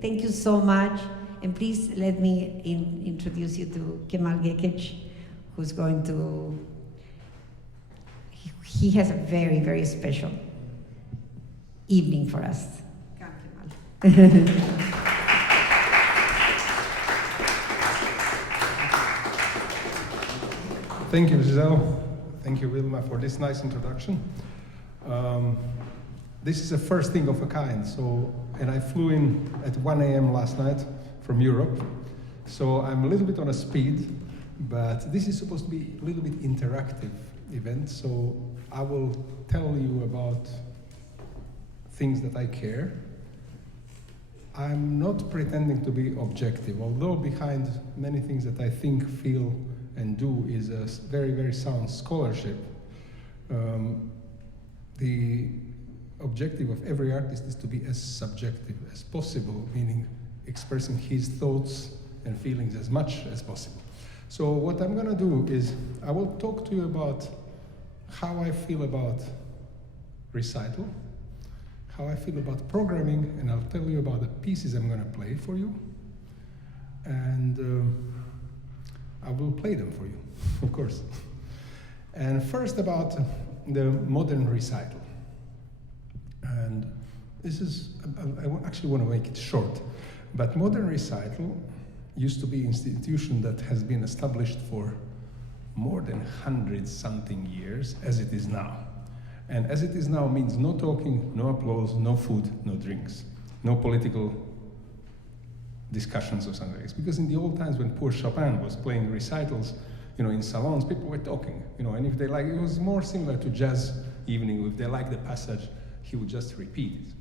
Thank you so much. And please let me introduce you to Kemal Gekic, who's going to, he has a very, very special evening for us. Come, Kemal. Thank you, Giselle. Thank you, Wilma, for this nice introduction. This is the first thing of a kind. And I flew in at 1 a.m. last night from Europe. So I'm a little bit on a speed, but this is supposed to be a little bit interactive event. So I will tell you about things that I care. I'm not pretending to be objective, although behind many things that I think, feel, and do is a very, very sound scholarship. The objective of every artist is to be as subjective as possible, meaning expressing his thoughts and feelings as much as possible. So what I'm gonna do is I will talk to you about how I feel about recital, how I feel about programming, and I'll tell you about the pieces I'm gonna play for you. And I will play them for you, of course. And first about the modern recital. And this is, I actually want to make it short, but modern recital used to be an institution that has been established for more than 100-something years, as it is now. And as it is now means no talking, no applause, no food, no drinks, no political discussions or something. It's because in the old times when poor Chopin was playing recitals, in salons, people were talking, and if they like, it was more similar to jazz evening. If they liked the passage, he would just repeat it.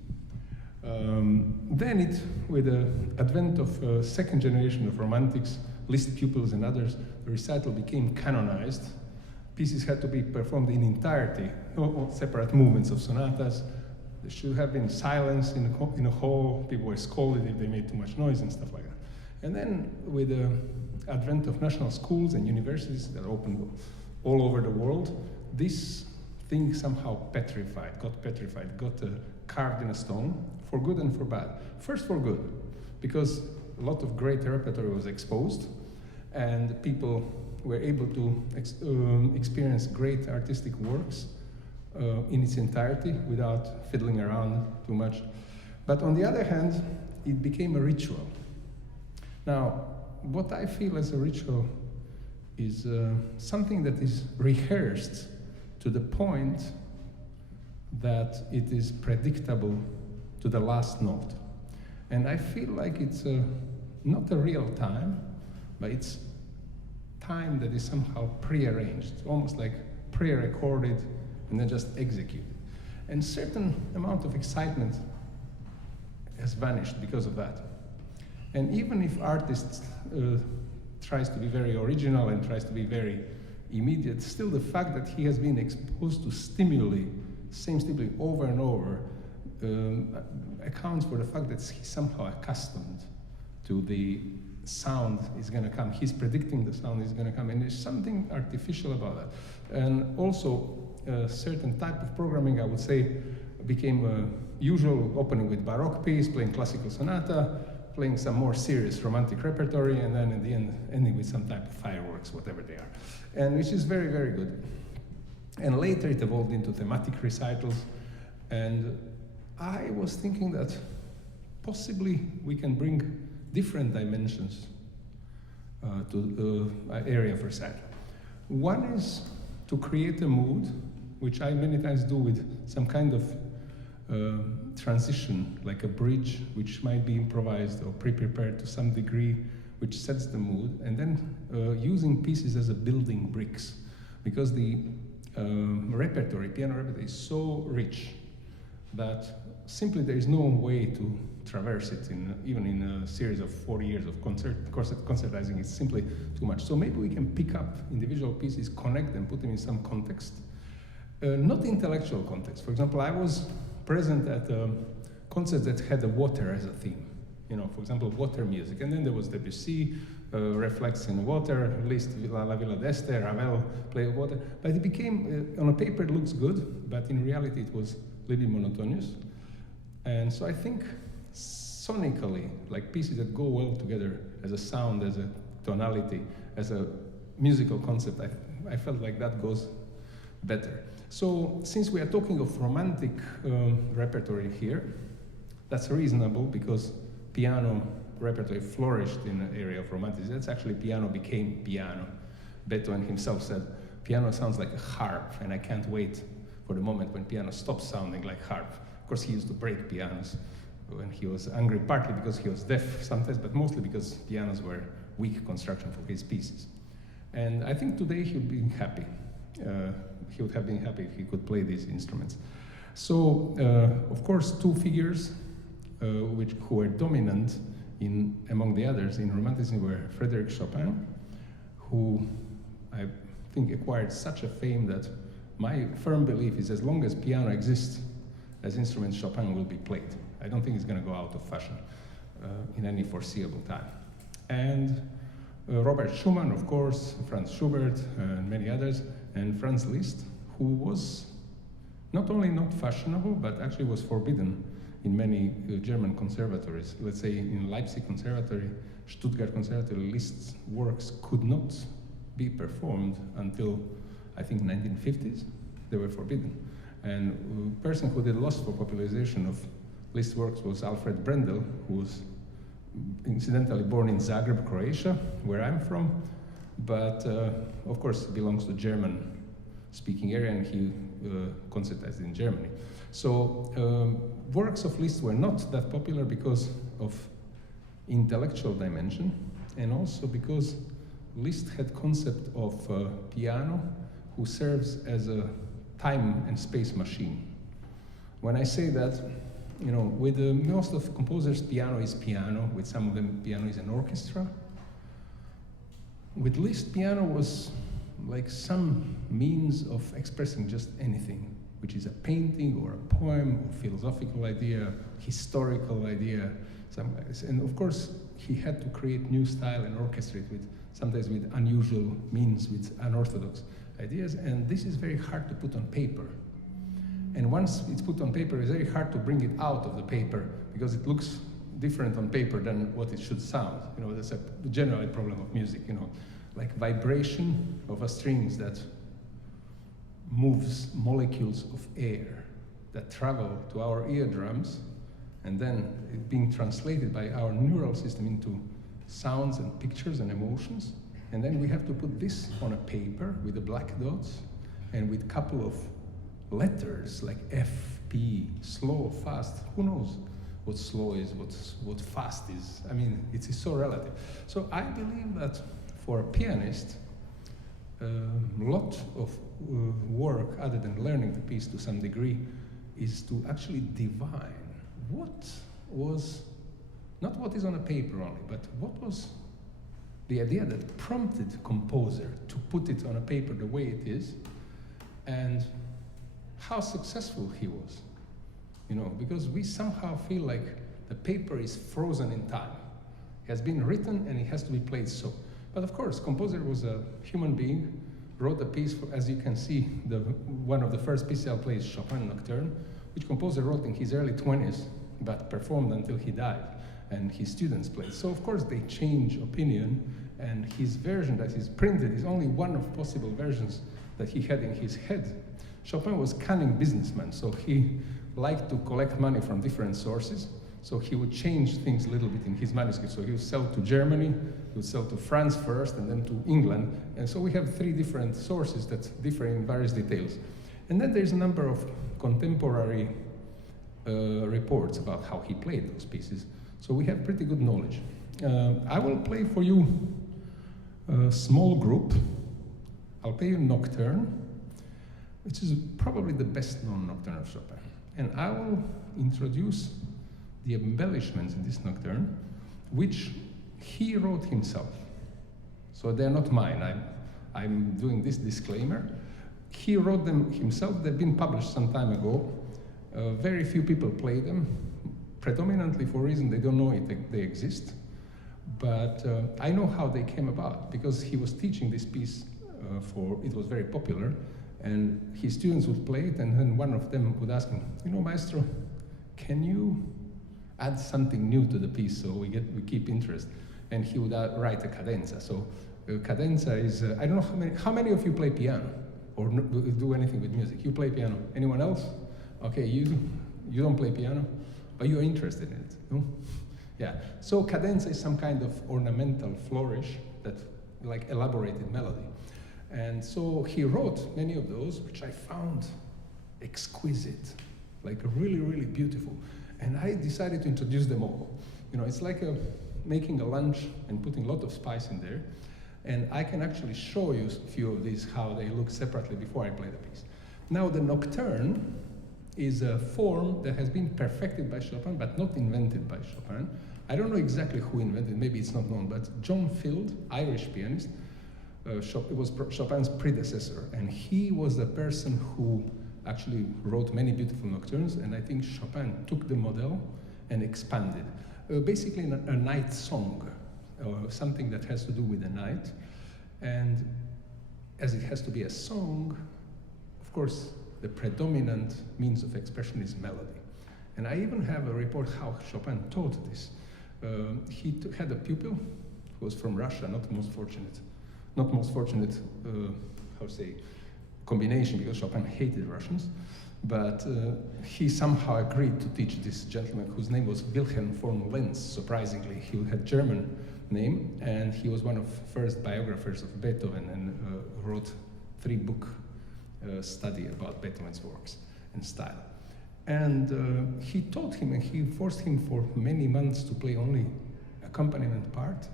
Then with the advent of second generation of romantics, Liszt pupils and others, the recital became canonized. Pieces had to be performed in entirety, no separate movements of sonatas. There should have been silence in a hall. People were scolded if they made too much noise and stuff like that. And then with the advent of national schools and universities that opened all over the world, this thing somehow got carved in a stone, for good and for bad. First for good, because a lot of great repertoire was exposed, and people were able to experience great artistic works in its entirety without fiddling around too much. But on the other hand, it became a ritual. Now, what I feel as a ritual is something that is rehearsed to the point that it is predictable to the last note. And I feel like it's not a real time, but it's time that is somehow pre-arranged, almost like pre-recorded and then just executed. And certain amount of excitement has vanished because of that. And even if artists tries to be very original and tries to be very immediate, still the fact that he has been exposed to same stimuli over and over, accounts for the fact that he's somehow accustomed to the sound is going to come. He's predicting the sound is going to come, and there's something artificial about that. And also, a certain type of programming, I would say, became a usual opening with Baroque piece, playing classical sonata, playing some more serious romantic repertoire, and then in the end, ending with some type of fireworks, whatever they are. And which is very, very good. And later it evolved into thematic recitals, and I was thinking that possibly we can bring different dimensions to the area of recital. One is to create a mood, which I many times do with some kind of transition, like a bridge, which might be improvised or pre-prepared to some degree, which sets the mood, and then using pieces as a building bricks, because the piano repertoire is so rich that simply there is no way to traverse it even in a series of 40 years of concertizing. It's simply too much. So maybe we can pick up individual pieces, connect them, put them in some context, not intellectual context. For example, I was present at a concert that had the water as a theme. For example, water music. And then there was Debussy, reflects in water, Liszt, La Villa d'Este, Ravel, play water. But it became, on a paper it looks good, but in reality it was a little bit monotonous. And so I think sonically, like pieces that go well together as a sound, as a tonality, as a musical concept. I felt like that goes better. So since we are talking of romantic repertory here, that's reasonable because piano repertory flourished in the area of romanticism. That's actually piano became piano. Beethoven himself said, piano sounds like a harp, and I can't wait for the moment when piano stops sounding like harp. Of course, he used to break pianos when he was angry, partly because he was deaf sometimes, but mostly because pianos were weak construction for his pieces. And I think today he would be happy. He would have been happy if he could play these instruments. So, of course, two figures who were dominant among the others in Romanticism were Frédéric Chopin, who I think acquired such a fame that my firm belief is as long as piano exists as instrument, Chopin will be played. I don't think it's going to go out of fashion in any foreseeable time. And Robert Schumann, of course, Franz Schubert, and many others, and Franz Liszt, who was not only not fashionable, but actually was forbidden in many German conservatories. Let's say in Leipzig Conservatory, Stuttgart Conservatory, Liszt's works could not be performed until, I think, 1950s. They were forbidden. And a person who did lots for popularization of Liszt's works was Alfred Brendel, who was incidentally born in Zagreb, Croatia, where I'm from, but of course belongs to German-speaking area, and he concertized in Germany. So works of Liszt were not that popular because of intellectual dimension, and also because Liszt had concept of piano who serves as a time and space machine. When I say that, you know, with most of composers, piano is piano. With some of them, piano is an orchestra. With Liszt, piano was like some means of expressing just anything, which is a painting or a poem, or philosophical idea, historical idea. And of course, he had to create new style and orchestrate with, sometimes with unusual means, with unorthodox ideas. And this is very hard to put on paper. And once it's put on paper, it's very hard to bring it out of the paper because it looks different on paper than what it should sound. You know, that's a general problem of music, you know, like vibration of a strings that moves molecules of air that travel to our eardrums and then being translated by our neural system into sounds and pictures and emotions. And then we have to put this on a paper with the black dots and with a couple of letters like F, P, slow, fast. Who knows what slow is, what fast is? I mean, it's so relative. So I believe that for a pianist, a lot of work, other than learning the piece to some degree, is to actually divine what was, not what is on a paper only, but what was the idea that prompted composer to put it on a paper the way it is, and how successful he was, you know, because we somehow feel like the paper is frozen in time. It has been written and it has to be played so. But of course, composer was a human being, wrote a piece, as you can see, one of the first pieces I'll play is Chopin Nocturne, which composer wrote in his early 20s, but performed until he died, and his students played. So of course they change opinion, and his version that is printed is only one of possible versions that he had in his head. Chopin was a cunning businessman, so he liked to collect money from different sources. So he would change things a little bit in his manuscript. So he would sell to Germany, he would sell to France first, and then to England. And so we have three different sources that differ in various details. And then there's a number of contemporary reports about how he played those pieces. So we have pretty good knowledge. I will play for you a small group. I'll play you Nocturne, which is probably the best known nocturne of Chopin. And I will introduce the embellishments in this nocturne, which he wrote himself. So they're not mine. I'm doing this disclaimer. He wrote them himself. They've been published some time ago. Very few people play them, predominantly for a reason they don't know they exist. But I know how they came about, because he was teaching this piece it was very popular, and his students would play it, and then one of them would ask him, you know, Maestro, can you add something new to the piece so we keep interest. And he would write a cadenza. So cadenza is, I don't know how many of you play piano or do anything with music. You play piano. Anyone else? Okay, you don't play piano, but you're interested in it, no? Yeah, so cadenza is some kind of ornamental flourish that like elaborated melody. And so he wrote many of those, which I found exquisite, like really, really beautiful. And I decided to introduce them all. You know, it's like making a lunch and putting a lot of spice in there. And I can actually show you a few of these, how they look separately before I play the piece. Now, the nocturne is a form that has been perfected by Chopin, but not invented by Chopin. I don't know exactly who invented it, maybe it's not known, but John Field, Irish pianist, it was Chopin's predecessor, and he was the person who actually wrote many beautiful nocturnes, and I think Chopin took the model and expanded. Basically a night song, something that has to do with the night, and as it has to be a song, of course, the predominant means of expression is melody. And I even have a report how Chopin taught this. He had a pupil who was from Russia, not most fortunate, how to say, combination, because Chopin hated Russians, but he somehow agreed to teach this gentleman whose name was Wilhelm von Lenz. Surprisingly, he had German name, and he was one of the first biographers of Beethoven and wrote 3-book study about Beethoven's works and style. And he taught him, and he forced him for many months to play only accompaniment part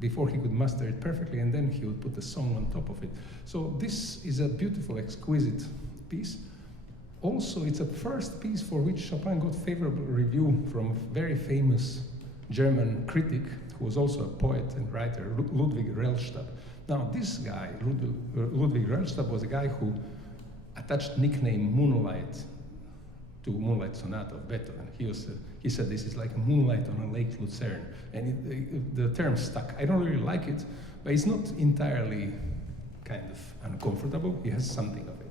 before he could master it perfectly, and then he would put a song on top of it. So this is a beautiful, exquisite piece. Also, it's a first piece for which Chopin got favorable review from a very famous German critic, who was also a poet and writer, Ludwig Rellstab. Now, this guy, Ludwig Rellstab, was a guy who attached nickname Moonlight to Moonlight Sonata of Beethoven. He said this is like moonlight on a Lake Lucerne, and the term stuck. I don't really like it, but it's not entirely kind of uncomfortable. He has something of it.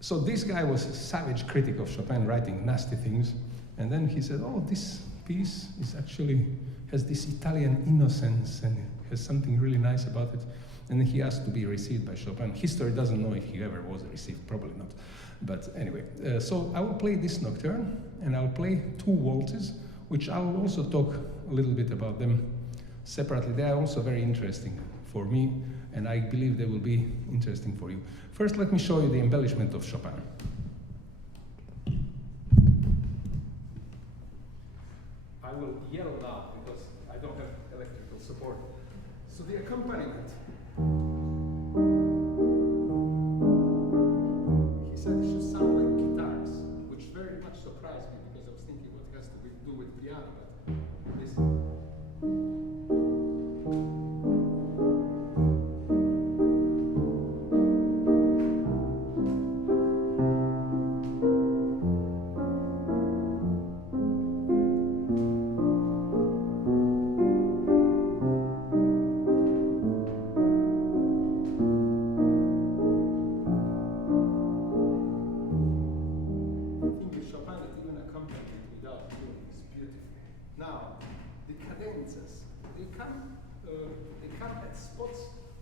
So this guy was a savage critic of Chopin, writing nasty things, and then he said, oh, this piece is actually has this Italian innocence and has something really nice about it. And then he asked to be received by Chopin. History doesn't know if he ever was received, probably not. But anyway, so I will play this nocturne, and I'll play 2 waltzes, which I'll also talk a little bit about them separately. They are also very interesting for me, and I believe they will be interesting for you. First, let me show you the embellishment of Chopin. I will yell now because I don't have electrical support. So the accompaniment. He said it should sound like guitars, which very much surprised me because I was thinking what it has to do with piano, but listen.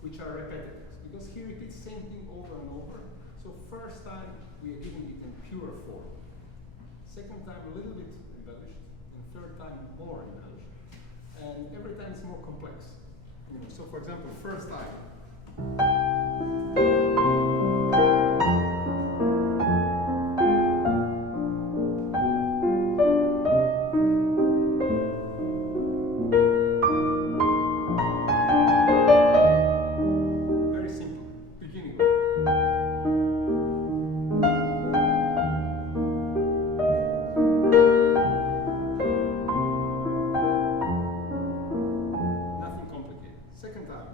Which are repetitive, because he repeats the same thing over and over. So first time we are giving it in pure form. Second time a little bit embellished, and third time more embellished. And every time it's more complex. You know, so for example, first time. Second time.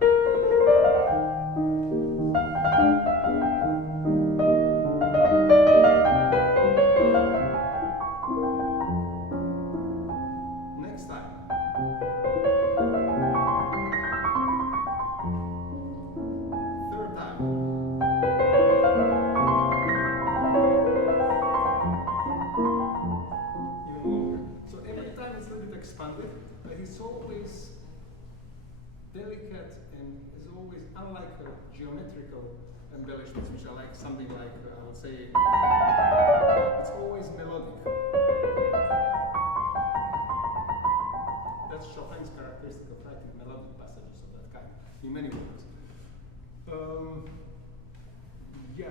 but it's always delicate and is always, unlike geometrical embellishments, which are like something like, I would say, it's always melodic. That's Chopin's characteristic of writing melodic passages of that kind, in many works. Yeah,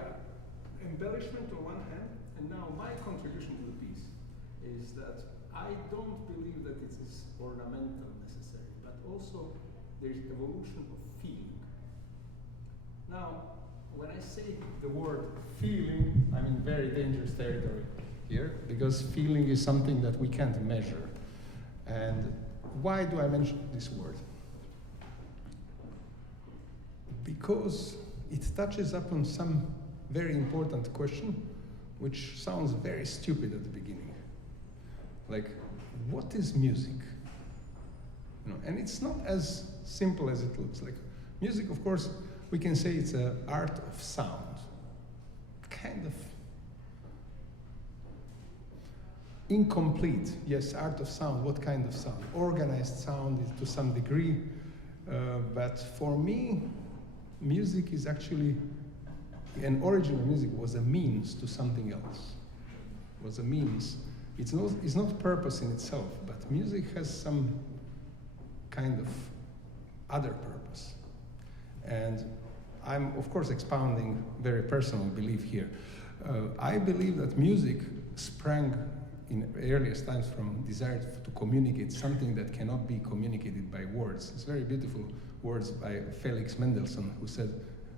embellishment on one hand, and now my contribution to the piece is that I don't believe that it is ornamental necessarily, but also there is evolution of feeling. Now, when I say the word feeling, I'm in very dangerous territory here, because feeling is something that we can't measure. And why do I mention this word? Because it touches upon some very important question, which sounds very stupid at the beginning. Like, what is music? You know, and it's not as simple as it looks. Like, music, of course, we can say it's an art of sound. Kind of incomplete. Yes, art of sound. What kind of sound? Organized sound to some degree. But for me, music is actually, an original music was a means to something else. It was a means. It's not purpose in itself, but music has some kind of other purpose. And I'm, of course, expounding very personal belief here. I believe that music sprang in earliest times from desire to communicate something that cannot be communicated by words. It's very beautiful words by Felix Mendelssohn, who said,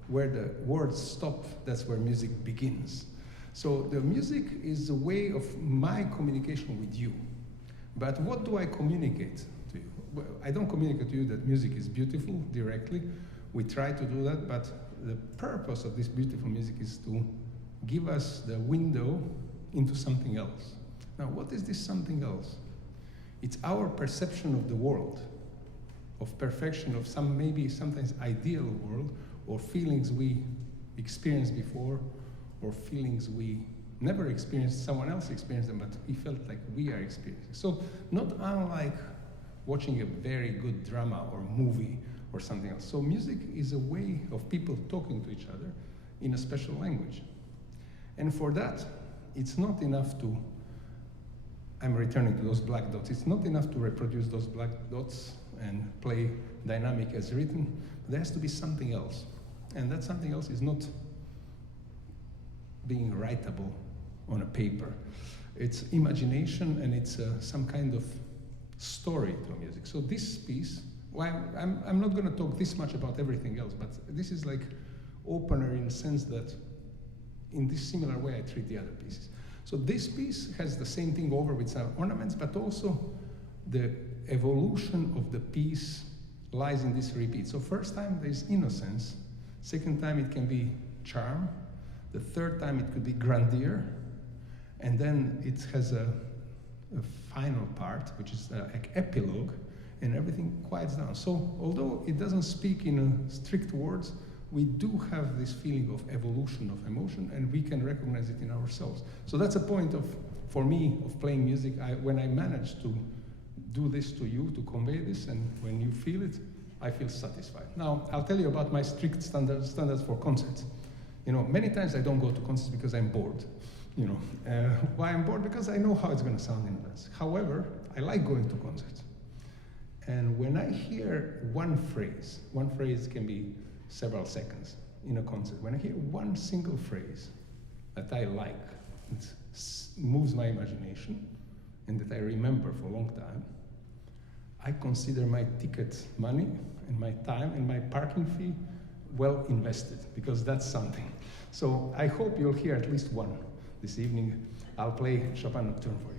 where the words stop, that's where music begins. So the music is a way of my communication with you. But what do I communicate to you? Well, I don't communicate to you that music is beautiful directly. We try to do that, but the purpose of this beautiful music is to give us the window into something else. Now, what is this something else? It's our perception of the world, of perfection, of some maybe sometimes ideal world, or feelings we experienced before, or feelings we never experienced, someone else experienced them, but we felt like we are experiencing. So not unlike watching a very good drama or movie or something else. So music is a way of people talking to each other in a special language. And for that, it's not enough to, I'm returning to those black dots, it's not enough to reproduce those black dots and play dynamic as written, but there has to be something else. And that something else is not being writable on a paper. It's imagination, and it's some kind of story to music. So this piece, well, I'm not going to talk this much about everything else, but this is like opener in the sense that in this similar way I treat the other pieces. So this piece has the same thing over with some ornaments, but also the evolution of the piece lies in this repeat. So first time there's innocence, second time it can be charm, the third time it could be grandeur, and then it has a final part, which is like epilogue, and everything quiets down. So although it doesn't speak in strict words, we do have this feeling of evolution of emotion, and we can recognize it in ourselves. So that's a point of, for me, of playing music. When I manage to do this to you, to convey this, and when you feel it, I feel satisfied. Now, I'll tell you about my strict standards for concerts. You know, many times I don't go to concerts because I'm bored. You know, why I'm bored? Because I know how it's going to sound in advance. However, I like going to concerts. And when I hear one phrase can be several seconds in a concert. When I hear one single phrase that I like, it moves my imagination, and that I remember for a long time, I consider my ticket money and my time and my parking fee well invested, because that's something. So I hope you'll hear at least one this evening. I'll play Chopin Nocturne for you.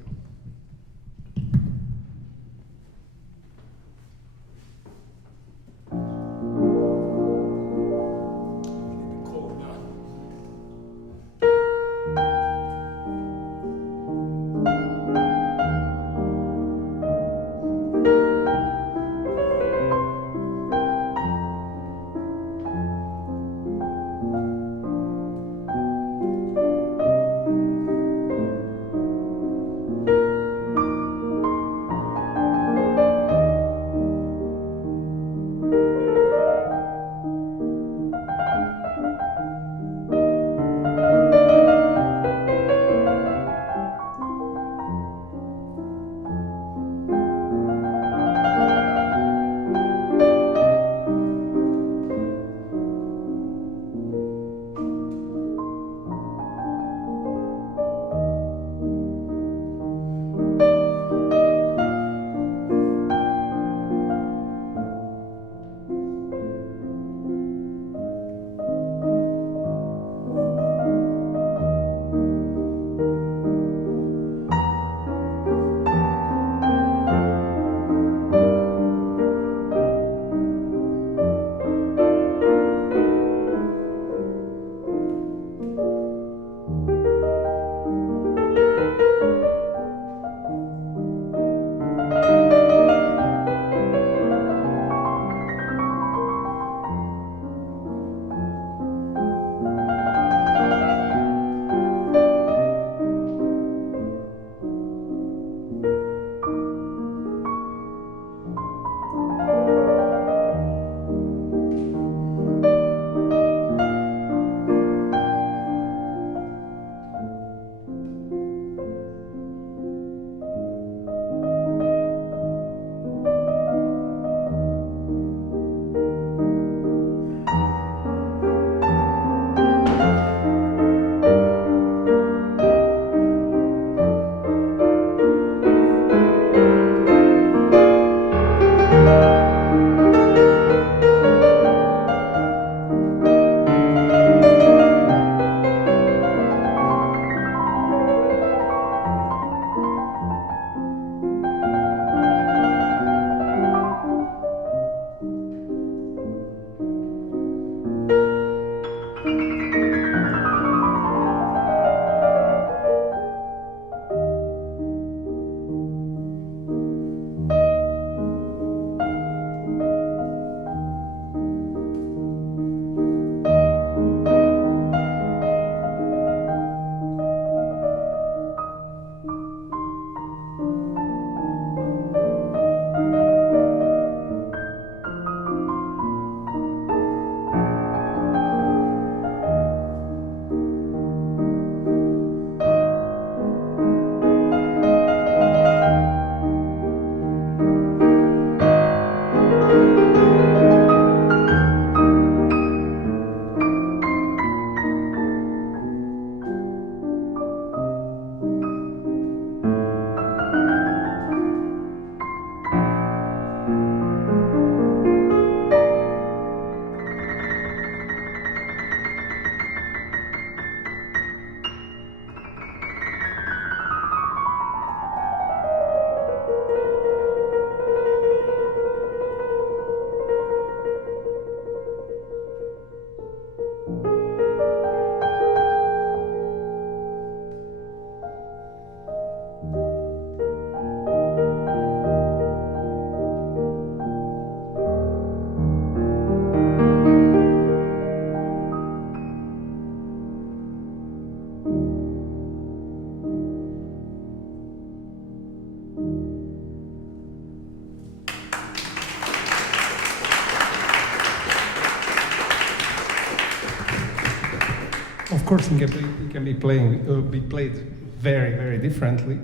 course, it can be played very, very differently,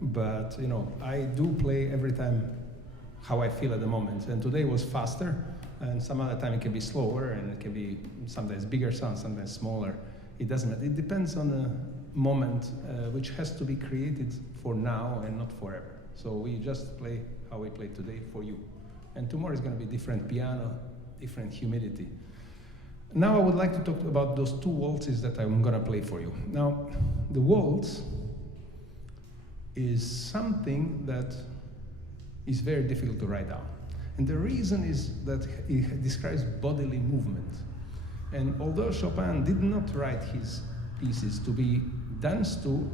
but you know, I do play every time how I feel at the moment. And today was faster, and some other time it can be slower, and it can be sometimes bigger sound, sometimes smaller. It doesn't matter. It depends on the moment, which has to be created for now and not forever. So we just play how we play today for you. And tomorrow is going to be different piano, different humidity. Now I would like to talk about those two waltzes that I'm going to play for you. Now, the waltz is something that is very difficult to write down. And the reason is that it describes bodily movement. And although Chopin did not write his pieces to be danced to,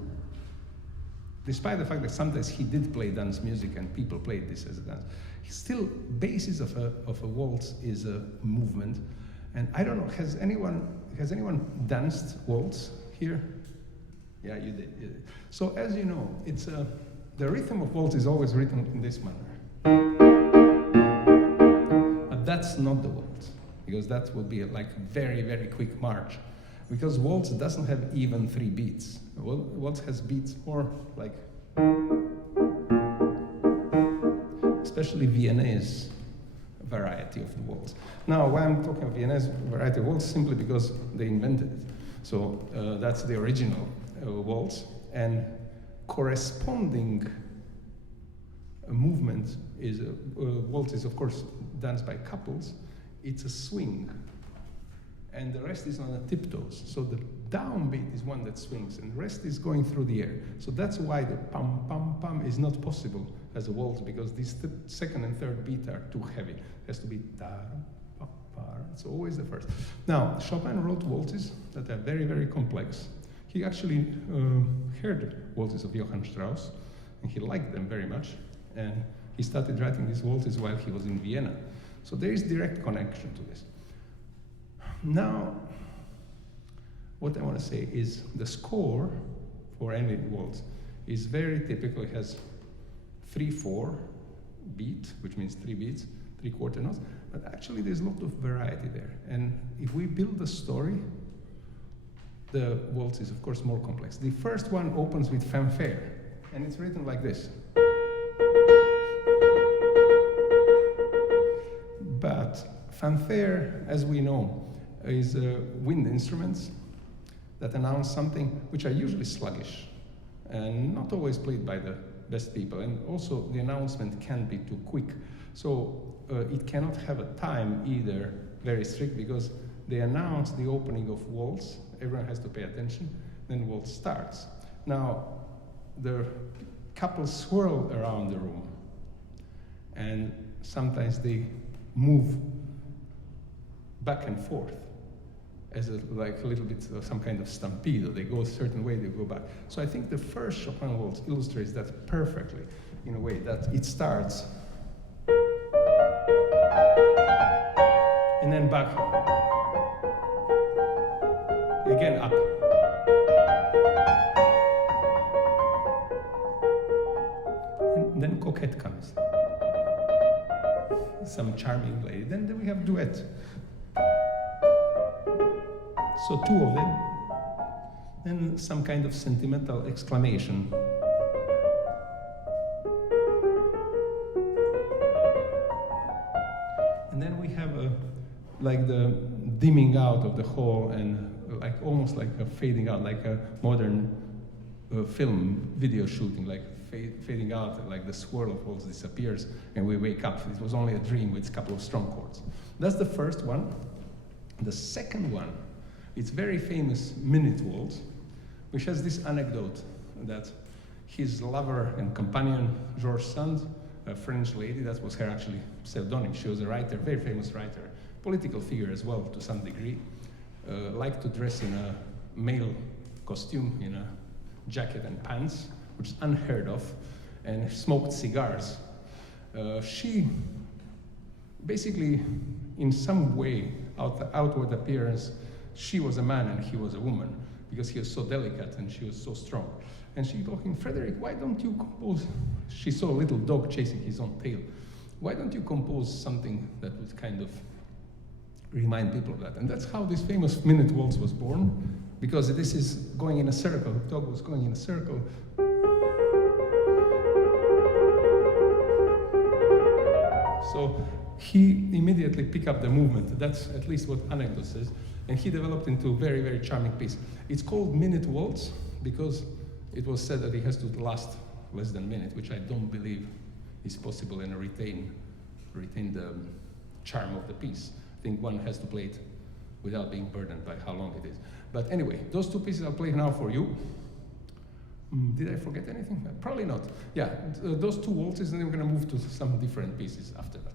despite the fact that sometimes he did play dance music and people played this as a dance, still basis of a waltz is a movement. And I don't know, has anyone danced waltz here? Yeah, you did. So as you know, it's the rhythm of waltz is always written in this manner. But that's not the waltz, because that would be like a very, very quick march. Because waltz doesn't have even 3 beats. Waltz has beats more like, especially Viennese variety of the waltz. Now, why I'm talking of Viennese variety of waltz, simply because they invented it. So that's the original waltz, and corresponding movement is waltz is of course danced by couples. It's a swing, and the rest is on the tiptoes. So the downbeat is one that swings, and the rest is going through the air. So that's why the pam pam pam is not possible as a waltz, because these second and third beat are too heavy. It has to be da pa pa. It's always the first. Now Chopin wrote waltzes that are very, very complex. He actually heard waltzes of Johann Strauss, and he liked them very much. And he started writing these waltzes while he was in Vienna. So there is direct connection to this. Now, what I want to say is the score for any waltz is very typical. It has 3/4 beat, which means 3 beats, 3/4 notes. But actually, there's a lot of variety there. And if we build a story, the waltz is, of course, more complex. The first one opens with fanfare, and it's written like this. But fanfare, as we know, is wind instruments that announce something, which are usually sluggish and not always played by the best people. And also, the announcement can be too quick. So it cannot have a time either very strict, because they announce the opening of waltz. Everyone has to pay attention. Then waltz starts. Now, the couples swirl around the room, and sometimes they move back and forth as like a little bit of some kind of stampede. They go a certain way, they go back. So I think the first Chopin waltz illustrates that perfectly, in a way that it starts and then back, again up. And then coquette comes. Some charming lady. Then we have duet. So 2 of them. Then some kind of sentimental exclamation. And then we have like the dimming out of the whole, and like almost like a fading out, like a modern film video shooting, like fading out, like the swirl of waltz disappears, and we wake up. It was only a dream with a couple of strong chords. That's the first one. The second one, it's very famous minute waltz, which has this anecdote that his lover and companion, Georges Sand, a French lady, that was her actually pseudonym. She was a writer, very famous writer, political figure as well to some degree, liked to dress in a male costume, in a jacket and pants, which is unheard of, and smoked cigars. She basically, in some way, outward appearance, she was a man and he was a woman, because he was so delicate and she was so strong. And she told him, Frederick, why don't you compose? She saw a little dog chasing his own tail. Why don't you compose something that would kind of remind people of that? And that's how this famous minute waltz was born, because this is going in a circle. The dog was going in a circle. So he immediately picked up the movement. That's at least what anecdote says. And he developed into a very, very charming piece. It's called Minute Waltz because it was said that it has to last less than a minute, which I don't believe is possible and retain the charm of the piece. I think one has to play it without being burdened by how long it is. But anyway, those two pieces I'll play now for you. Did I forget anything? Probably not. Yeah, those two waltzes, and then we're going to move to some different pieces after that.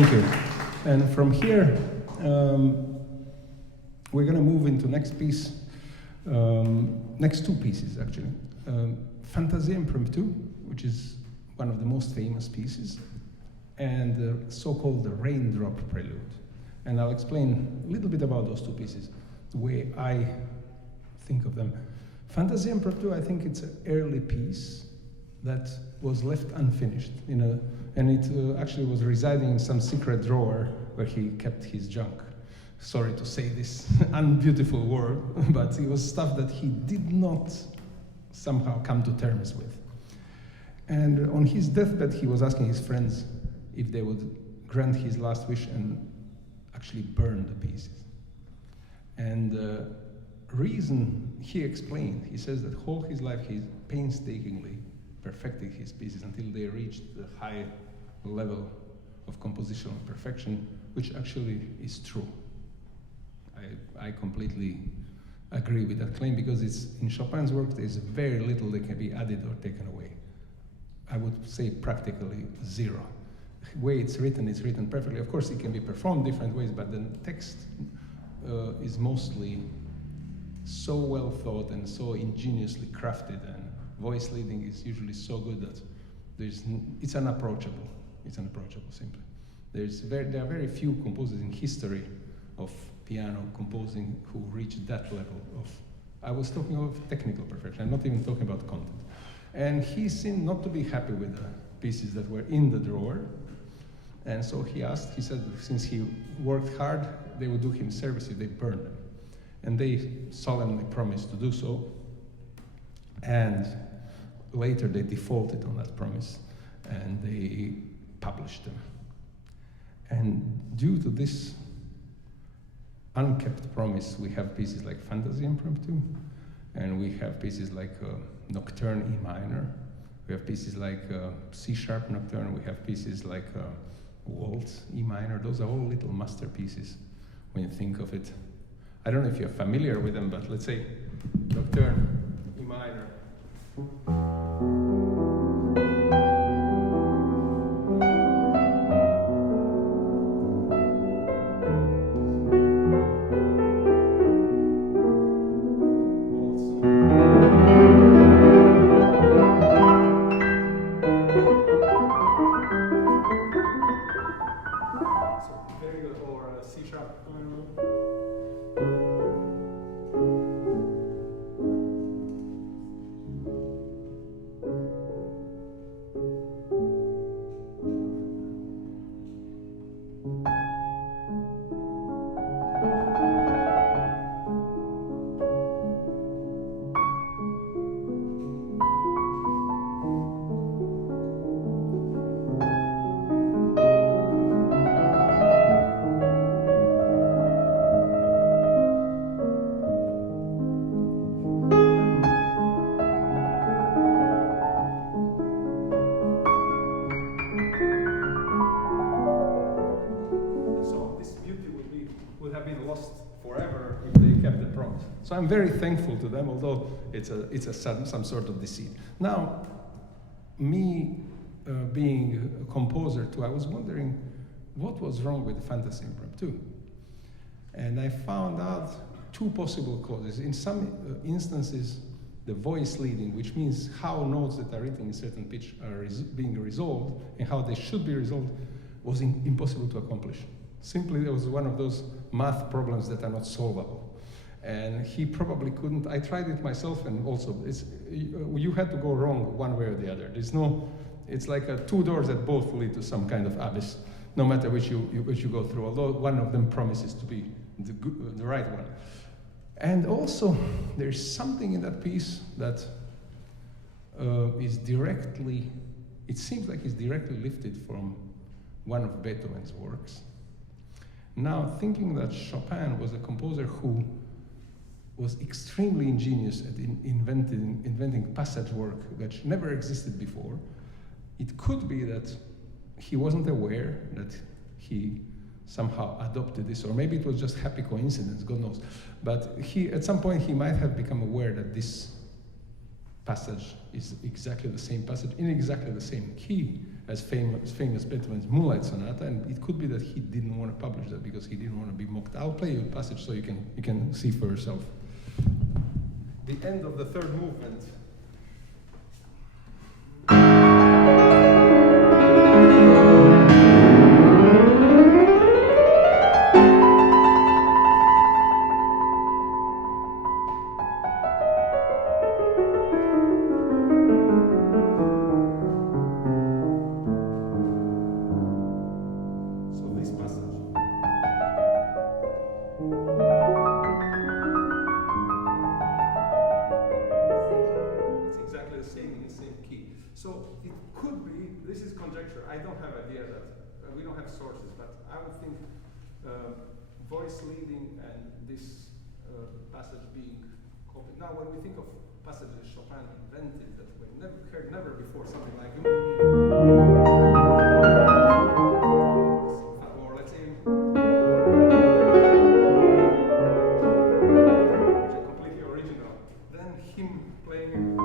Thank you. And from here, we're going to move into next piece, next two pieces actually. Fantasia Impromptu, which is one of the most famous pieces, and the so-called the Raindrop Prelude. And I'll explain a little bit about those two pieces, the way I think of them. Fantasia Impromptu, I think it's an early piece that was left unfinished, and it actually was residing in some secret drawer where he kept his junk. Sorry to say this unbeautiful word, but it was stuff that he did not somehow come to terms with. And on his deathbed, he was asking his friends if they would grant his last wish and actually burn the pieces. And the reason he explained, he says that all his life he painstakingly perfected his pieces until they reached the high level of compositional perfection, which actually is true. I completely agree with that claim, because it's in Chopin's work there's very little that can be added or taken away. I would say practically zero. The way it's written perfectly. Of course, it can be performed different ways, but the text is mostly so well thought and so ingeniously crafted, and voice leading is usually so good that it's unapproachable. It's unapproachable, simply. There are very few composers in history of piano composing who reached that level of, I was talking of technical perfection, I'm not even talking about content. And he seemed not to be happy with the pieces that were in the drawer. And so he said, since he worked hard, they would do him service if they burned them. And they solemnly promised to do so. And later they defaulted on that promise and they published them. And due to this unkept promise, we have pieces like Fantasia Impromptu, and we have pieces like Nocturne E minor, we have pieces like C-sharp Nocturne, we have pieces like Waltz E minor. Those are all little masterpieces when you think of it. I don't know if you're familiar with them, but let's say Nocturne E minor. So I'm very thankful to them, although it's some sort of deceit. Now, me being a composer too, I was wondering what was wrong with the Fantasia Impromptu. And I found out two possible causes. In some instances, the voice leading, which means how notes that are written in certain pitch are being resolved and how they should be resolved, was impossible to accomplish. Simply, it was one of those math problems that are not solvable. And he probably couldn't. I tried it myself, and also you had to go wrong one way or the other. It's like two doors that both lead to some kind of abyss, no matter which you go through, although one of them promises to be the right one. And also, there's something in that piece that is directly, it seems like it's directly lifted from one of Beethoven's works. Now, thinking that Chopin was a composer who was extremely ingenious at inventing passage work that never existed before, it could be that he wasn't aware that he somehow adopted this, or maybe it was just happy coincidence, God knows. But at some point he might have become aware that this passage is exactly the same passage in exactly the same key as famous Beethoven's Moonlight Sonata, and it could be that he didn't want to publish that because he didn't want to be mocked. I'll play you a passage so you can see for yourself. The end of the third movement. So it could be, this is conjecture, I don't have idea that, we don't have sources, but I would think voice leading and this passage being copied. Now when we think of passages Chopin invented that we never before something like, or let's say, which are completely original, then him playing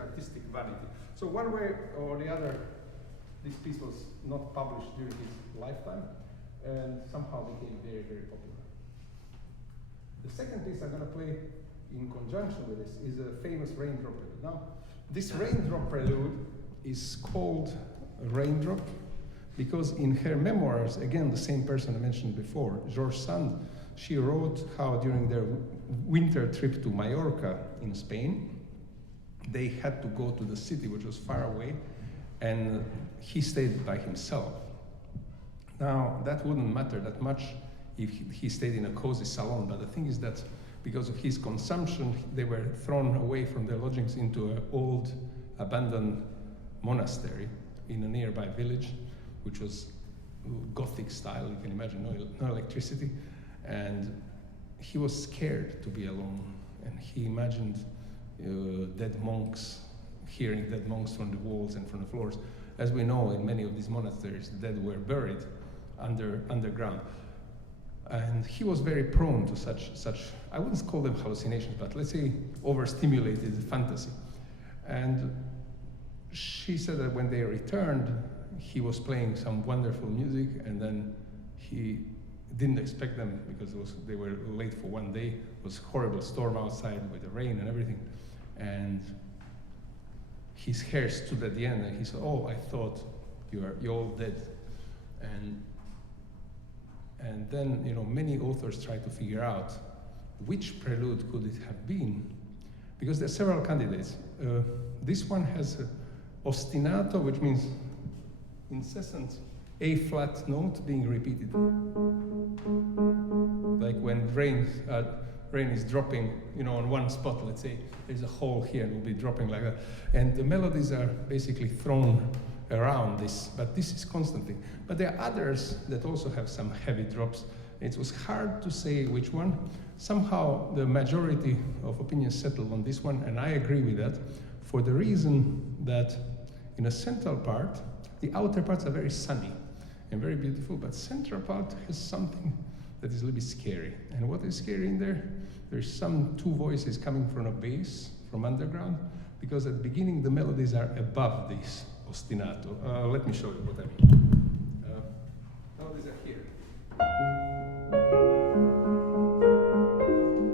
artistic vanity. So one way or the other, this piece was not published during his lifetime and somehow became very, very popular. The second piece I'm going to play in conjunction with this is a famous Raindrop Prelude. Now, this Raindrop Prelude is called Raindrop because in her memoirs, again, the same person I mentioned before, George Sand, she wrote how during their winter trip to Mallorca in Spain, they had to go to the city, which was far away, and he stayed by himself. Now, that wouldn't matter that much if he stayed in a cozy salon, but the thing is that because of his consumption, they were thrown away from their lodgings into an old, abandoned monastery in a nearby village, which was Gothic style, you can imagine, no electricity, and he was scared to be alone, and he imagined dead monks, hearing dead monks from the walls and from the floors. As we know, in many of these monasteries, the dead were buried underground. And he was very prone to such, I wouldn't call them hallucinations, but let's say overstimulated fantasy. And she said that when they returned, he was playing some wonderful music, and then he didn't expect them because they were late for one day. It was a horrible storm outside with the rain and everything. And his hair stood at the end, and he said, "Oh, I thought you're all dead." And then, many authors try to figure out which prelude could it have been, because there are several candidates. This one has ostinato, which means incessant A-flat note being repeated, like when rain is dropping, on one spot. Let's say there's a hole here, and it will be dropping like that. And the melodies are basically thrown around this, but this is constantly. But there are others that also have some heavy drops. It was hard to say which one. Somehow the majority of opinions settled on this one, and I agree with that, for the reason that in a central part, the outer parts are very sunny and very beautiful, but central part has something that is a little bit scary. And what is scary in there? There's some two voices coming from a bass, from underground, because at the beginning the melodies are above this ostinato. Let me show you what I mean. Melodies are here.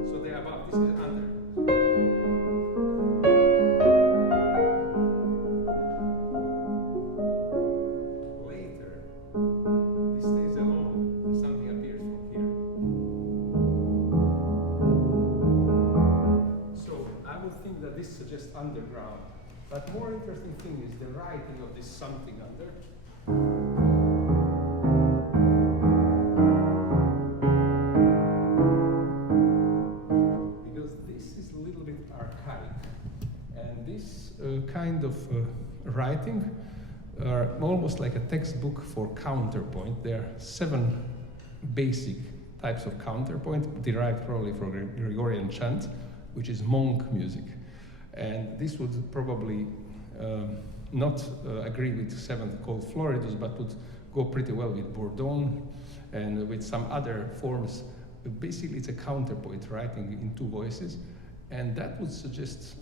So they're above, this is under. Later, this stays alone and something appears from here. So I would think that this suggests underground. But more interesting thing is the writing of this something under. Because this is a little bit archaic. And this kind of writing are almost like a textbook for counterpoint. There are 7 basic types of counterpoint, derived probably from Gregorian chant, which is monk music. And this would probably not agree with 7th called Floridus, but would go pretty well with Bourdon and with some other forms. Basically, it's a counterpoint writing in 2 voices, and that would suggest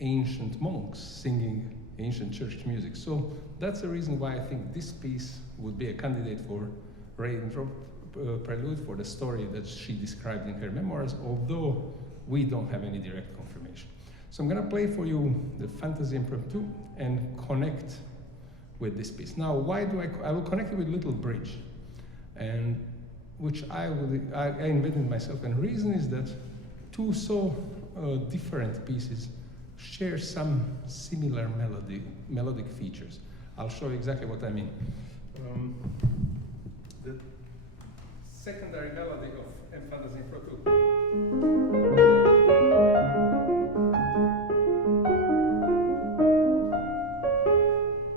ancient monks singing ancient church music. So that's the reason why I think this piece would be a candidate for Raindrop Prelude, for the story that she described in her memoirs, although we don't have any direct confirmation. So I'm going to play for you the Fantasy Impromptu and connect with this piece. Now, why do I will connect it with Little Bridge, and which I invented myself. And the reason is that two so different pieces share some similar melodic features. I'll show you exactly what I mean. The secondary melody of M Fantasy Impromptu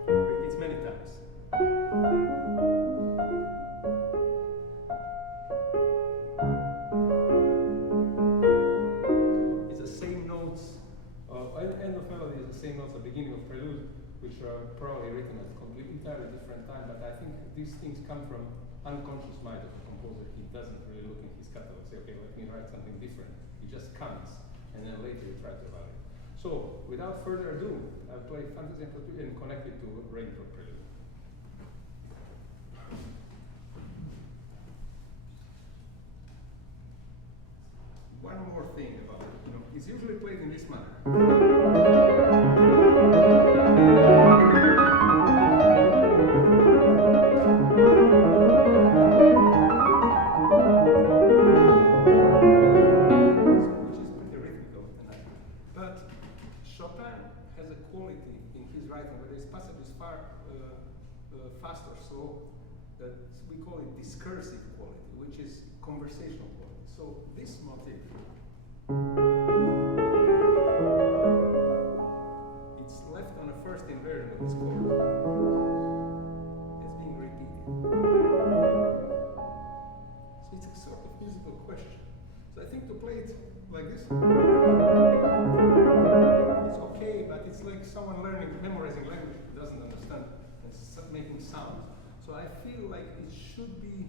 repeats many times. It's the same notes, end of melody is the same notes at the beginning of prelude, which are probably written at a completely entirely different time, but I think these things come from unconscious mind of the composer. He doesn't really look in his catalog, say, okay, let me write something different. It just comes, and then later you try to evaluate. So, without further ado, I'll play Fantasy Impromptu and connect it to Raindrop Prelude. One more thing about it, it's usually played in this manner. Faster, so that we call it discursive quality, which is conversational quality. So this motif, it's left on a first inversion of this chord. It's being repeated. So it's a sort of musical question. So I think to play it like this, it's okay, but it's like someone memorizing language who doesn't understand. Making sounds. So I feel like it should be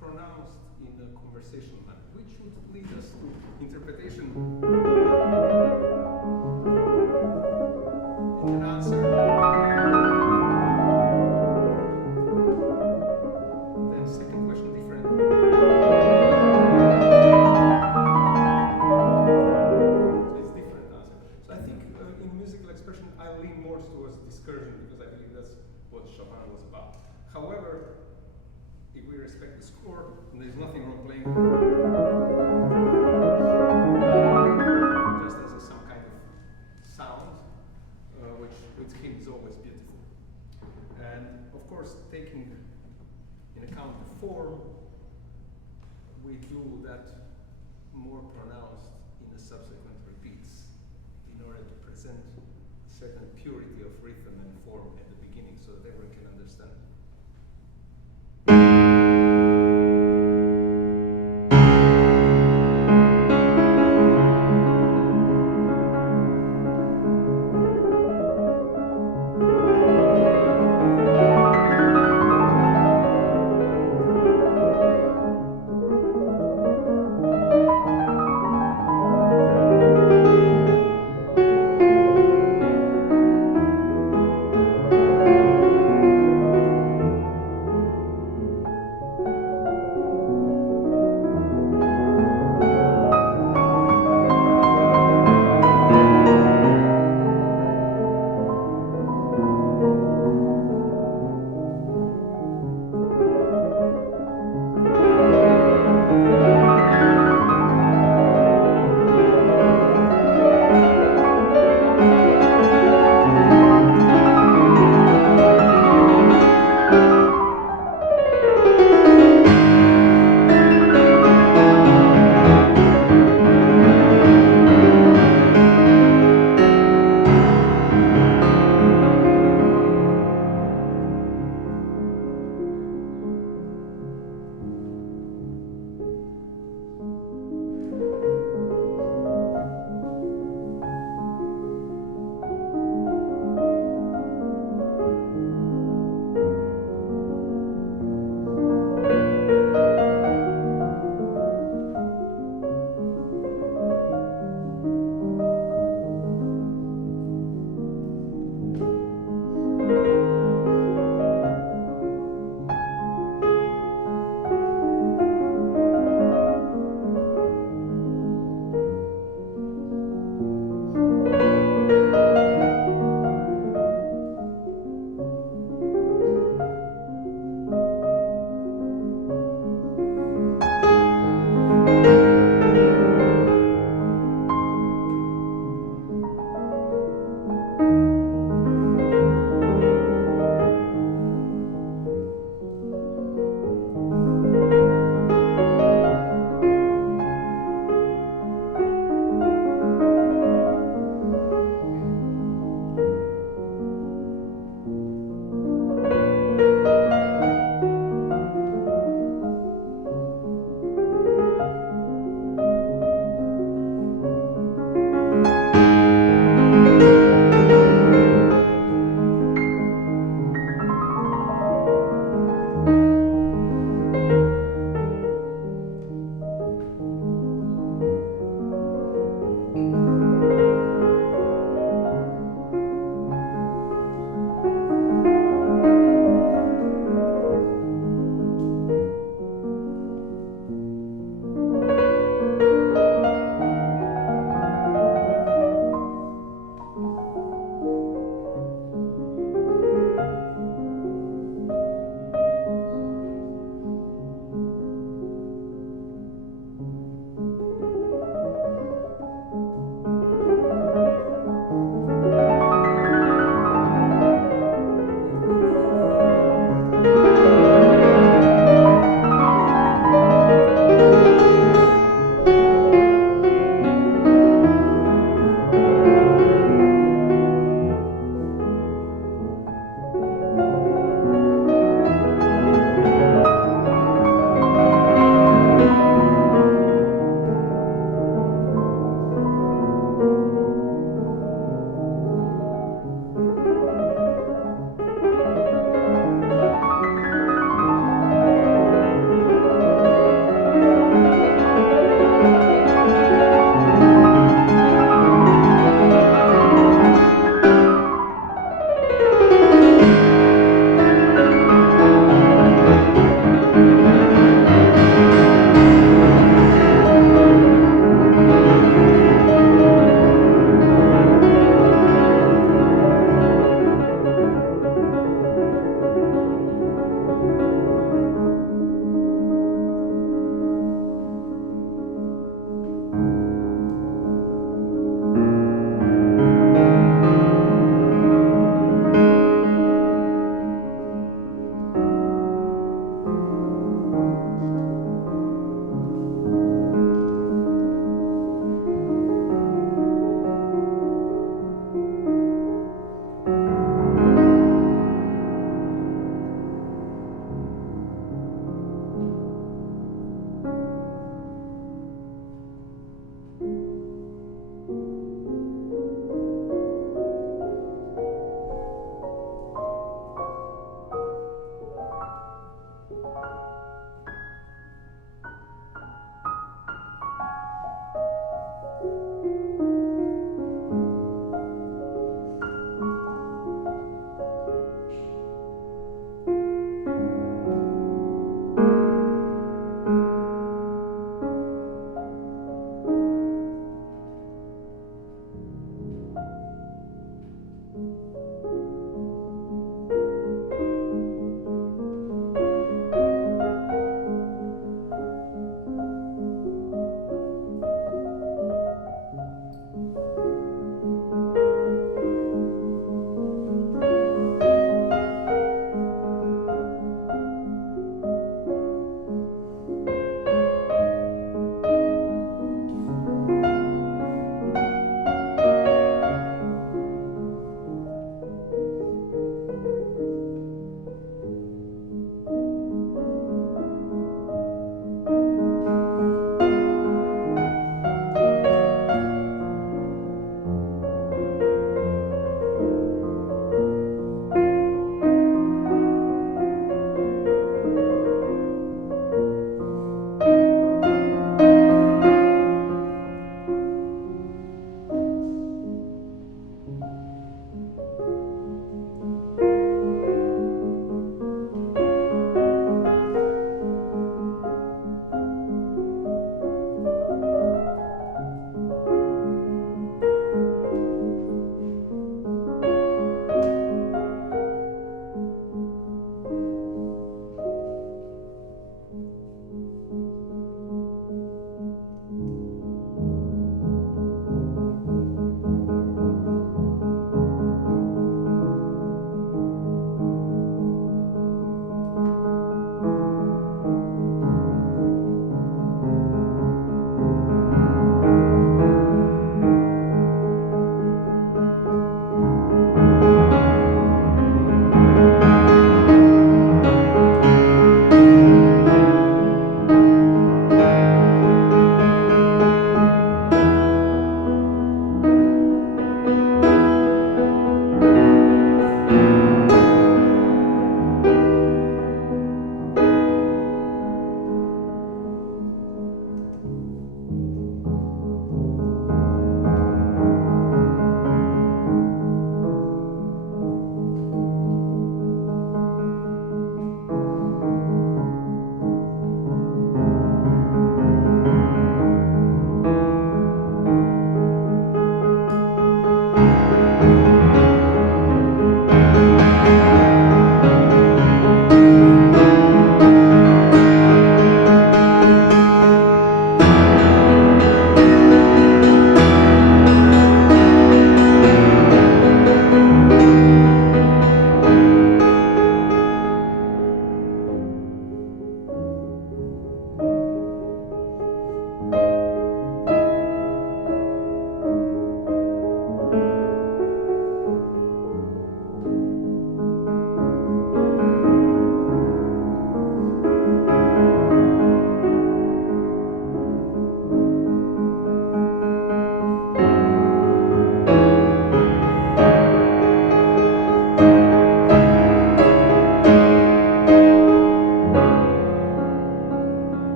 pronounced in a conversational manner, which would lead us to interpretation and an answer. And then second question different. So it's different answer. So I think in musical expression I lean more towards discursion, because I believe that's what Chopin was about. However, if we respect the score, and there's nothing wrong playing just as some kind of sound, which with him is always beautiful. And of course, taking in account the form, we do that more pronounced in the subsequent repeats in order to present certain purity of rhythm and form at the beginning, so that everyone can understand.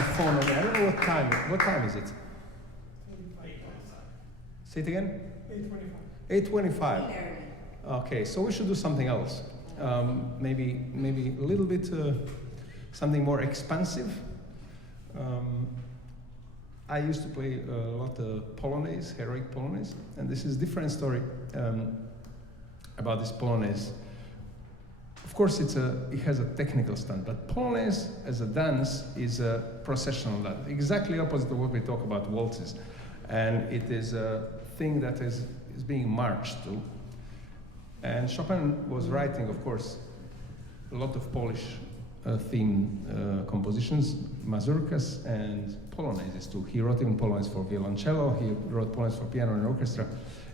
my phone on me. I don't know what time. What time is it? 8:25. Say it again. 8:25. 8:25. Okay, so we should do something else. Maybe a little bit something more expansive. I used to play a lot of Polonaise, heroic Polonaise, and this is a different story about this Polonaise. Of course, it has a technical stand, but Polonaise as a dance is a processional dance, exactly opposite of what we talk about waltzes, and it is a thing that is being marched to. And Chopin was writing, of course, a lot of Polish themed compositions, mazurkas and polonaises too. He wrote even polonaise for violoncello, he wrote polonaise for piano and orchestra,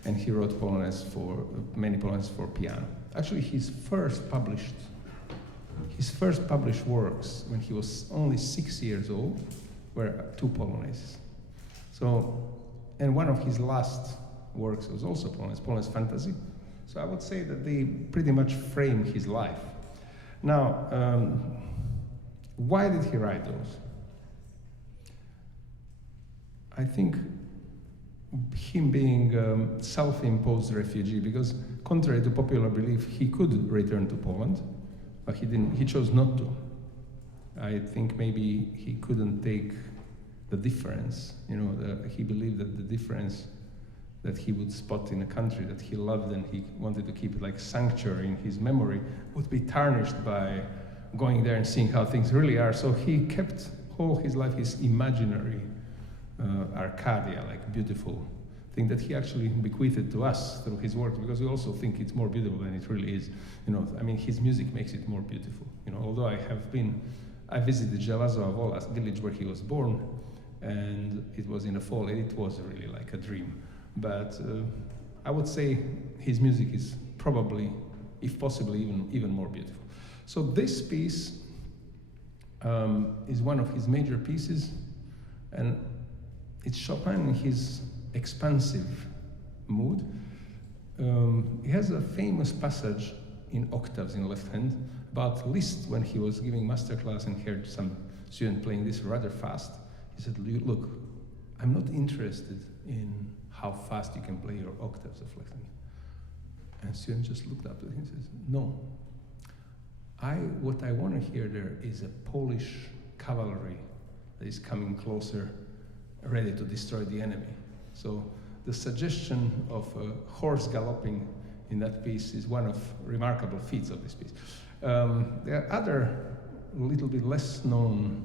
and he wrote polonaise for many polonaises for piano. Actually, his first published works when he was only 6 years old were 2 polonaises. So, and one of his last works was also Polonaise Fantasy. So I would say that they pretty much frame his life. Now, why did he write those? I think him being a self-imposed refugee, because contrary to popular belief, he could return to Poland, but he didn't. He chose not to. I think maybe he couldn't take the difference. You know, he believed that the difference that he would spot in a country that he loved and he wanted to keep it like sanctuary in his memory would be tarnished by going there and seeing how things really are. So he kept all his life his imaginary Arcadia, like beautiful thing that he actually bequeathed to us through his work, because we also think it's more beautiful than it really is. You know, I mean, his music makes it more beautiful. You know, although I visited Żelazo Wola, village where he was born, and it was in the fall, and it was really like a dream. But I would say his music is probably, if possible, even more beautiful. So this piece is one of his major pieces, and it's Chopin in his expansive mood. He has a famous passage in octaves in left hand about Liszt when he was giving masterclass and heard some student playing this rather fast. He said, "Look, I'm not interested in how fast you can play your octaves of left hand." And student just looked up at him and says, "No, what I want to hear there is a Polish cavalry that is coming closer, ready to destroy the enemy." So the suggestion of a horse galloping in that piece is one of remarkable feats of this piece. There are other, a little bit less known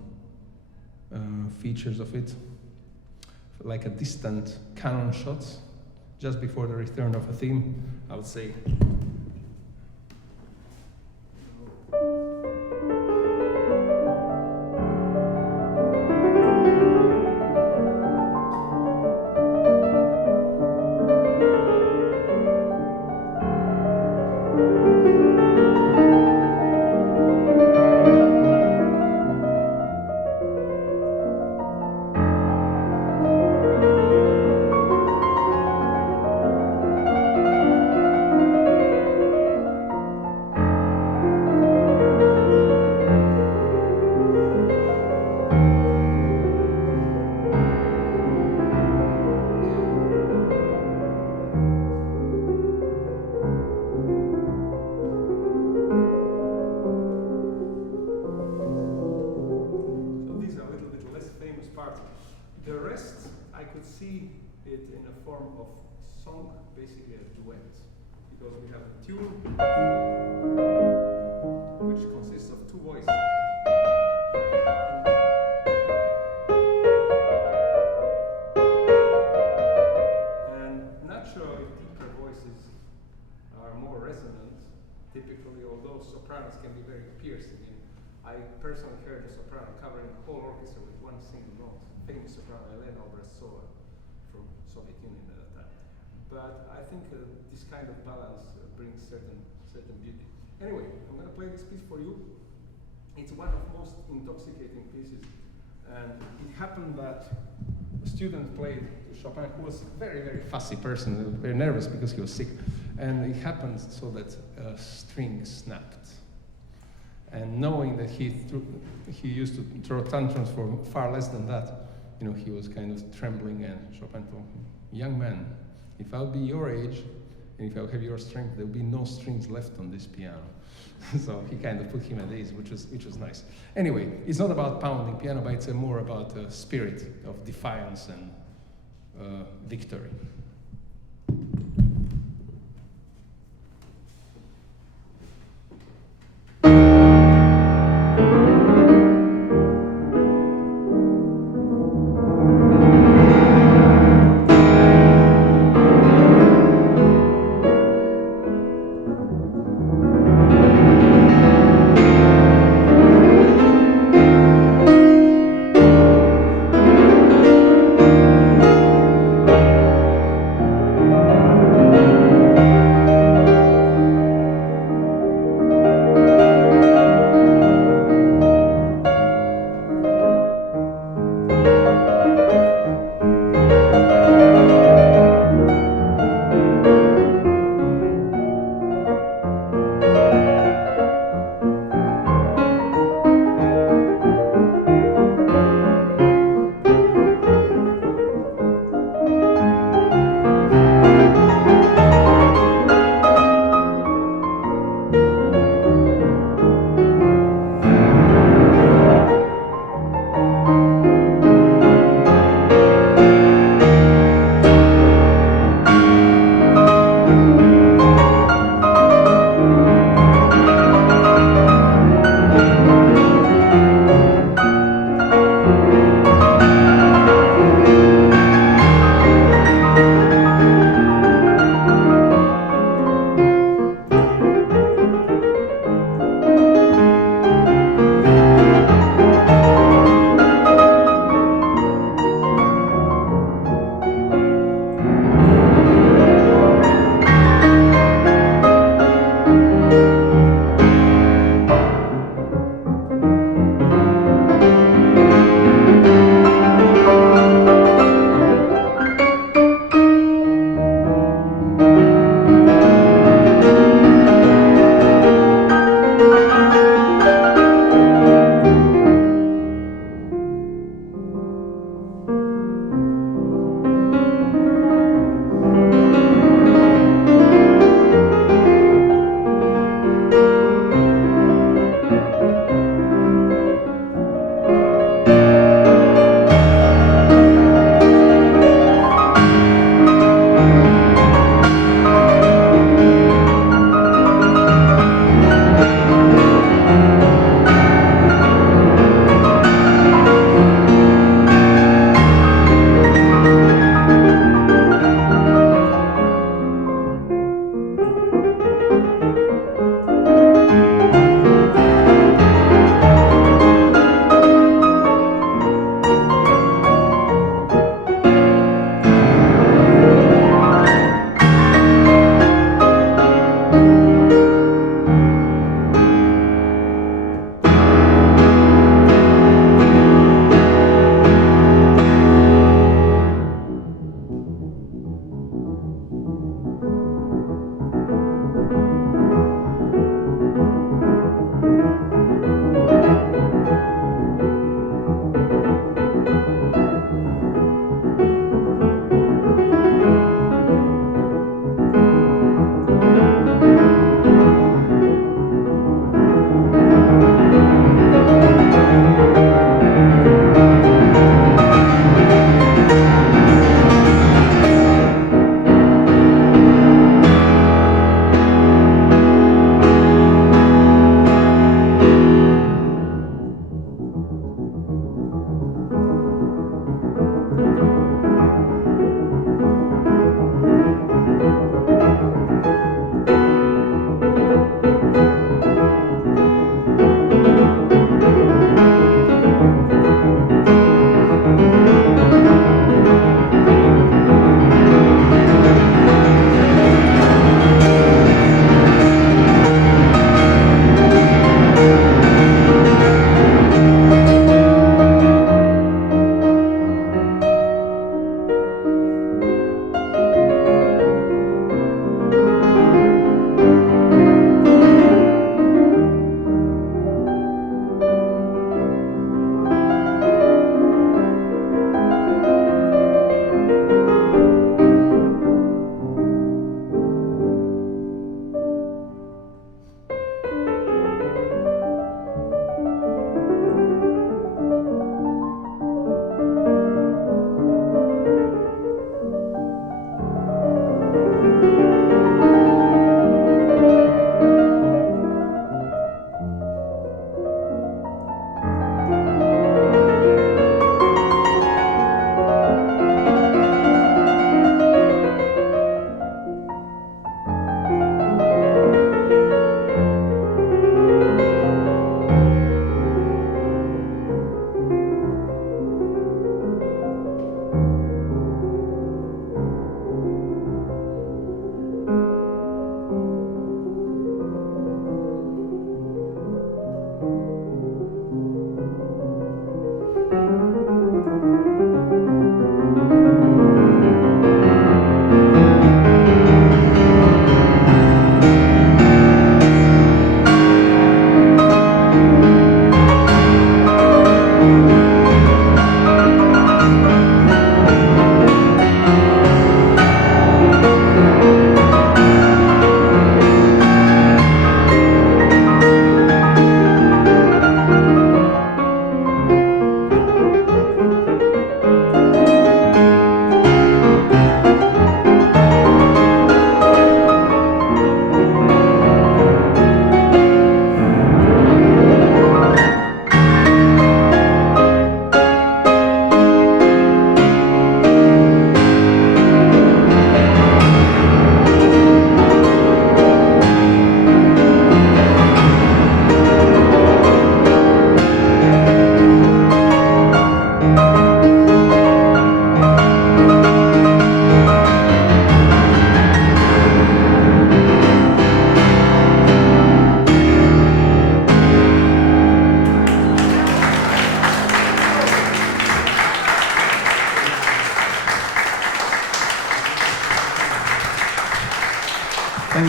features of it, like a distant cannon shots just before the return of a theme, I would say. The rest, I could see it in a form of song, basically a duet, because we have a tune which consists of 2 voices. And naturally, deeper voices are more resonant, typically, although sopranos can be very piercing. And I personally heard a soprano covering the whole orchestra with one single note. Famous soprano Elena Obraztsova from Soviet Union at that time. But I think this kind of balance brings certain beauty. Anyway, I'm going to play this piece for you. It's one of the most intoxicating pieces, and it happened that a student played to Chopin, who was a very, very fussy person, very nervous because he was sick, and it happened so that a string snapped. And knowing that he used to throw tantrums for far less than that, you know, he was kind of trembling, and Chopin told him, young man, if I'll be your age, and if I'll have your strength, there'll be no strings left on this piano. So he kind of put him at ease, which was nice. Anyway, it's not about pounding piano, but it's more about a spirit of defiance and victory.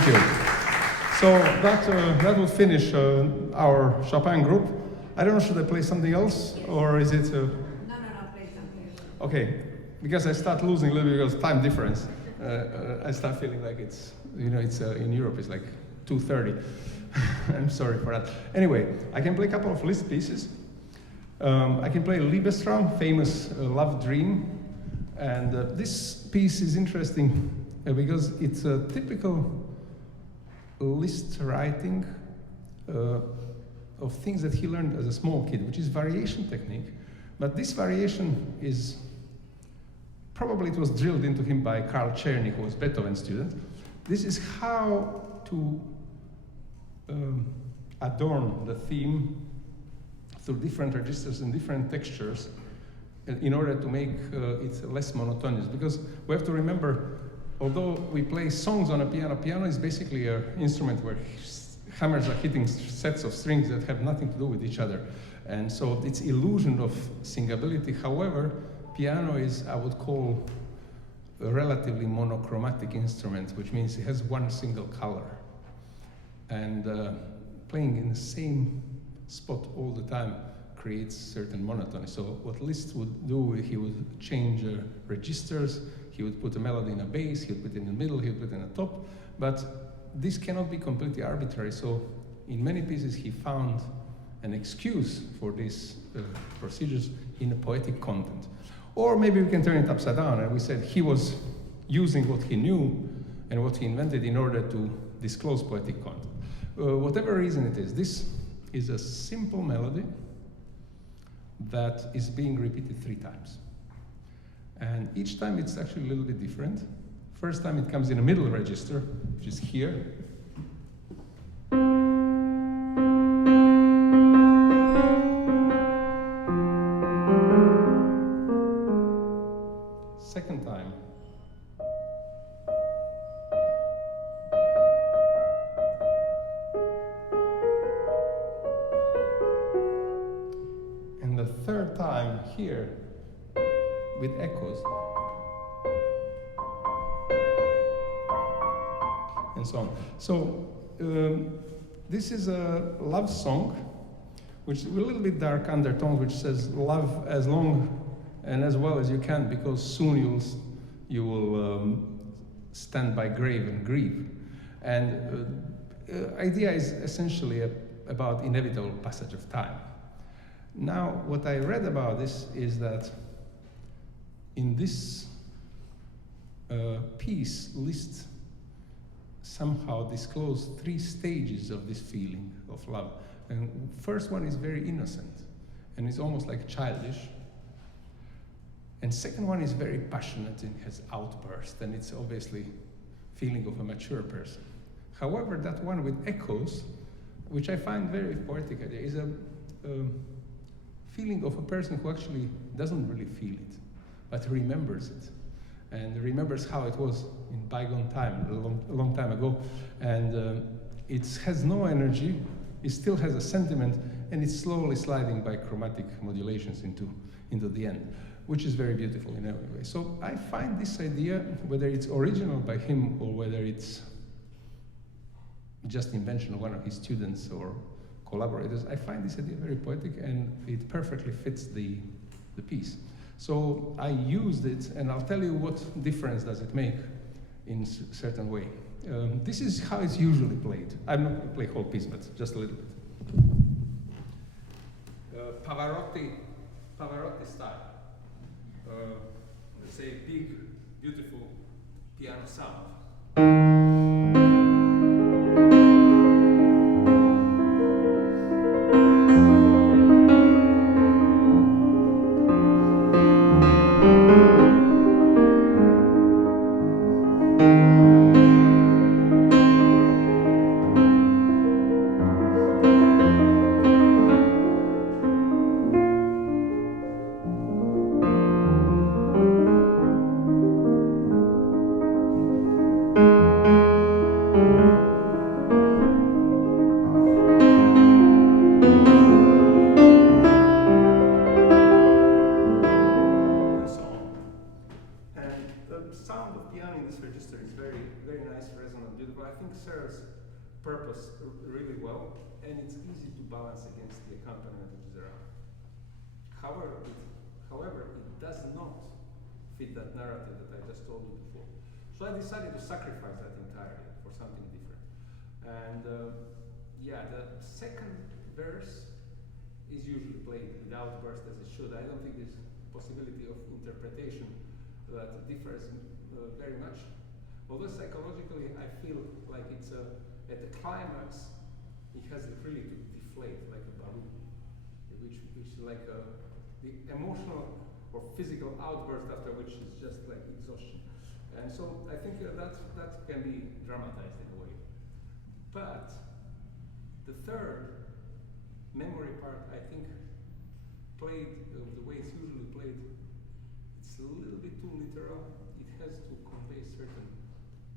Thank you. So that will finish our Chopin group. I don't know, should I play something else, or is it? No, play something. Okay, because I start losing a little bit because time difference. I start feeling like it's, it's in Europe it's like 2:30. I'm sorry for that. Anyway, I can play a couple of Liszt pieces. I can play Liebestraum, famous love dream, and this piece is interesting because it's a typical Liszt writing of things that he learned as a small kid, which is variation technique. But this variation is probably it was drilled into him by Karl Czerny, who was Beethoven's student. This is how to adorn the theme through different registers and different textures in order to make it less monotonous. Because we have to remember, although we play songs on a piano is basically an instrument where hammers are hitting sets of strings that have nothing to do with each other. And so it's illusion of singability. However, piano is, I would call, a relatively monochromatic instrument, which means it has one single color. And playing in the same spot all the time creates certain monotony. So what Liszt would do, he would change registers, he would put a melody in a bass, he would put it in the middle, he would put it in the top, but this cannot be completely arbitrary. So in many pieces he found an excuse for these procedures in a poetic content. Or maybe we can turn it upside down and we said he was using what he knew and what he invented in order to disclose poetic content. Whatever reason it is, this is a simple melody that is being repeated 3 times. And each time it's actually a little bit different. First time it comes in a middle register, which is here. Second time. And the third time here with echoes. And so on. So this is a love song, which is a little bit dark undertone, which says love as long and as well as you can, because soon you will stand by grave and grieve. And idea is essentially about inevitable passage of time. Now, what I read about this is that in this piece, Liszt somehow disclosed 3 stages of this feeling of love. And first one is very innocent, and it's almost like childish. And second one is very passionate and has outburst, and it's obviously feeling of a mature person. However, that one with echoes, which I find very poetic idea, is a feeling of a person who actually doesn't really feel it, but remembers it, and remembers how it was in bygone time, a long time ago, and it has no energy, it still has a sentiment, and it's slowly sliding by chromatic modulations into the end, which is very beautiful in every way. So I find this idea, whether it's original by him or whether it's just invention of one of his students or collaborators, I find this idea very poetic, and it perfectly fits the piece. So I used it, and I'll tell you what difference does it make in a certain way. This is how it's usually played. I'm not going to play whole piece, but just a little bit. Pavarotti style. Let's say big, beautiful piano sound. serves purpose really well, and it's easy to balance against the accompaniment which is around. However, it does not fit that narrative that I just told you before. So I decided to sacrifice that entirely for something different. And yeah, the second verse is usually played without burst as it should. I don't think there's possibility of interpretation that differs very much. Although psychologically I feel like it's at the climax, it has really to deflate like a balloon, which is like the emotional or physical outburst after which is just like exhaustion. And so I think that can be dramatized in a way. But the third memory part, I think, played the way it's usually played, it's a little bit too literal. It has to convey certain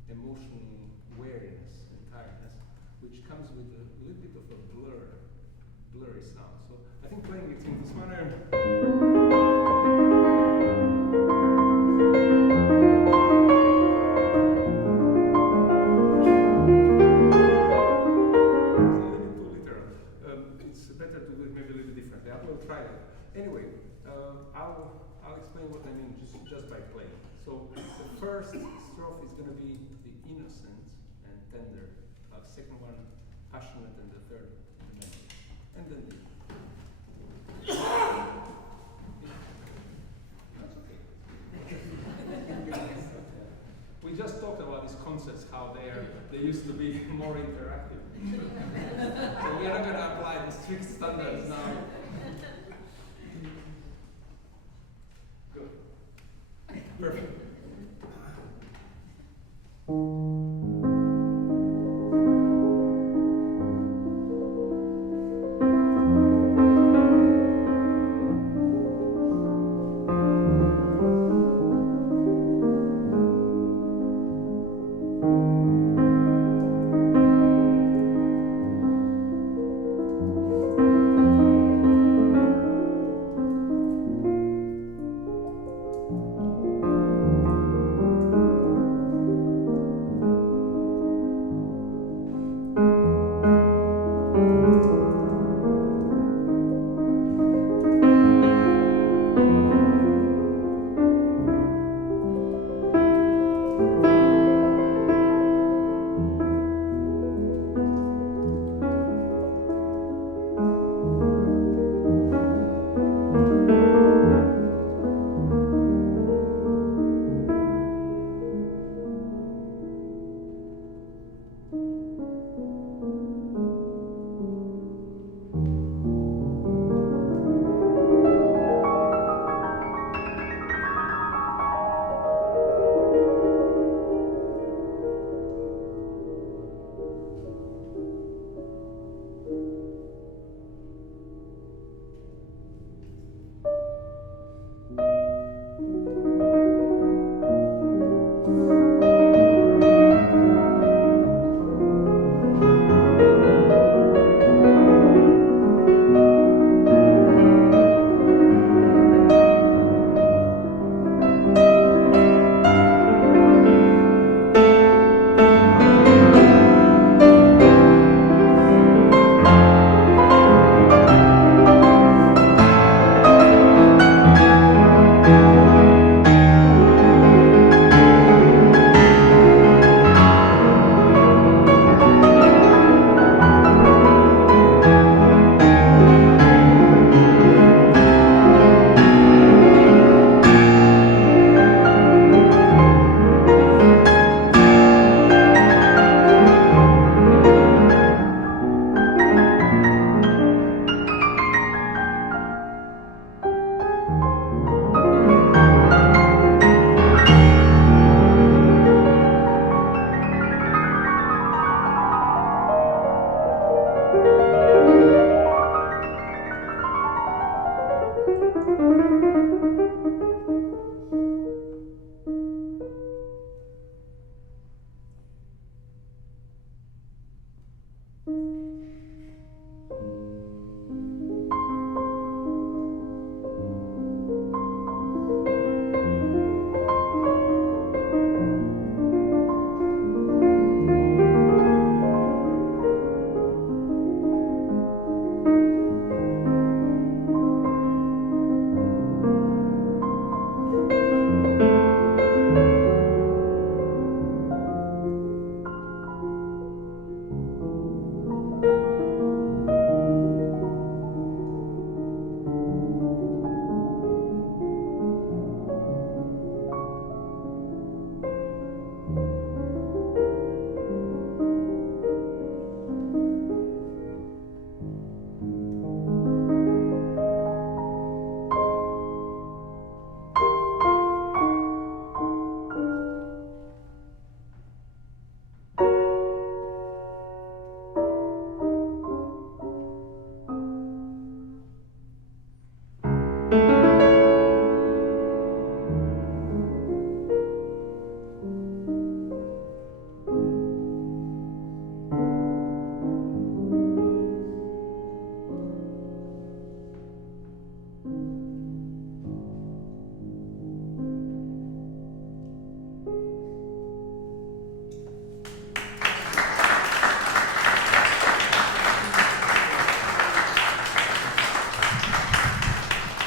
emotional wariness and tiredness, which comes with a little bit of a blurry sound. So I think playing it in this manner. Anyway, I'll explain what I mean just by playing. So the first strophe is going to be the innocent and tender, second one passionate, and the third romantic. And then that's okay. We just talked about these concepts, how they used to be more interactive. So we are not going to apply the strict standards now. Good. Perfect.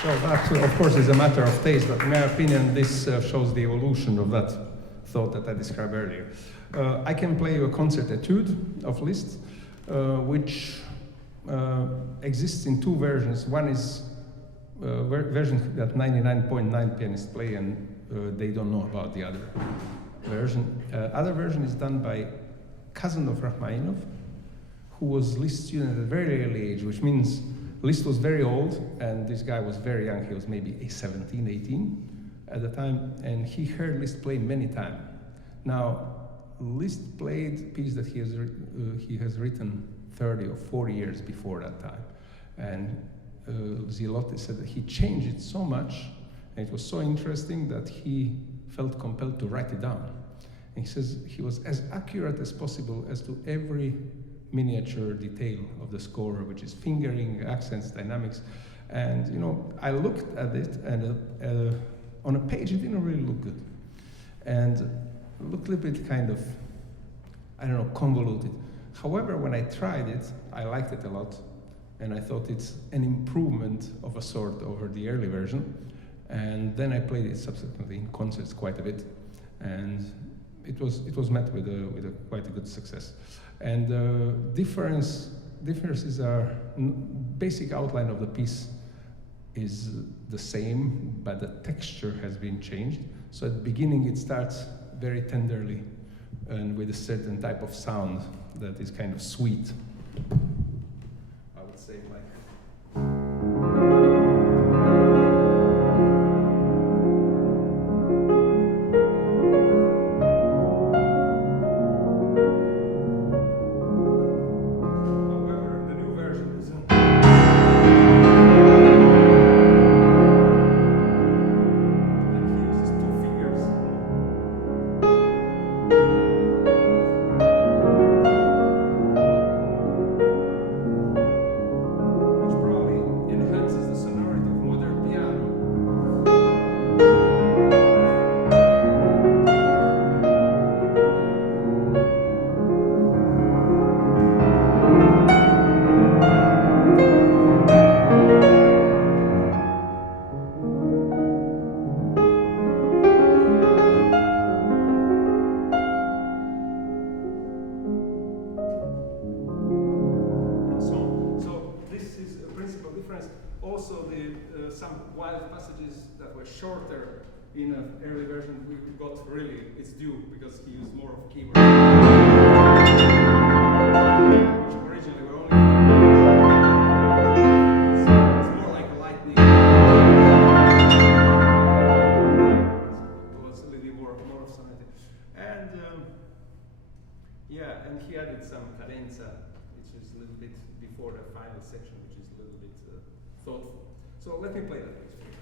So that, of course, is a matter of taste, but in my opinion, this shows the evolution of that thought that I described earlier. I can play you a concert etude of Liszt, which exists in two versions. One is version that 99.9 pianists play, and they don't know about the other version. Other version is done by cousin of Rachmaninoff, who was Liszt student at a very early age, which means Liszt was very old, and this guy was very young. He was maybe 17, 18 at the time, and he heard Liszt play many times. Now, Liszt played a piece that he has written 30 or 40 years before that time. And Zilotti said that he changed it so much, and it was so interesting that he felt compelled to write it down. And he says he was as accurate as possible as to every miniature detail of the score, which is fingering, accents, dynamics. And you know, I looked at it, and on a page it didn't really look good. And it looked a little bit kind of, I don't know, convoluted. However, when I tried it, I liked it a lot, and I thought it's an improvement of a sort over the early version. And then I played it subsequently in concerts quite a bit, and it was met with quite a good success. And differences are, basic outline of the piece is the same, but the texture has been changed. So at the beginning it starts very tenderly and with a certain type of sound that is kind of sweet. I would say like. Also, some wild passages that were shorter in an early version, we got really its due because he used more of keyboard, which originally were only. It's more like lightning. It was a little more of sonatic, and yeah, and he added some cadenza, which is a little bit before the final section, which is a little bit thoughtful. So let me play that piece for you.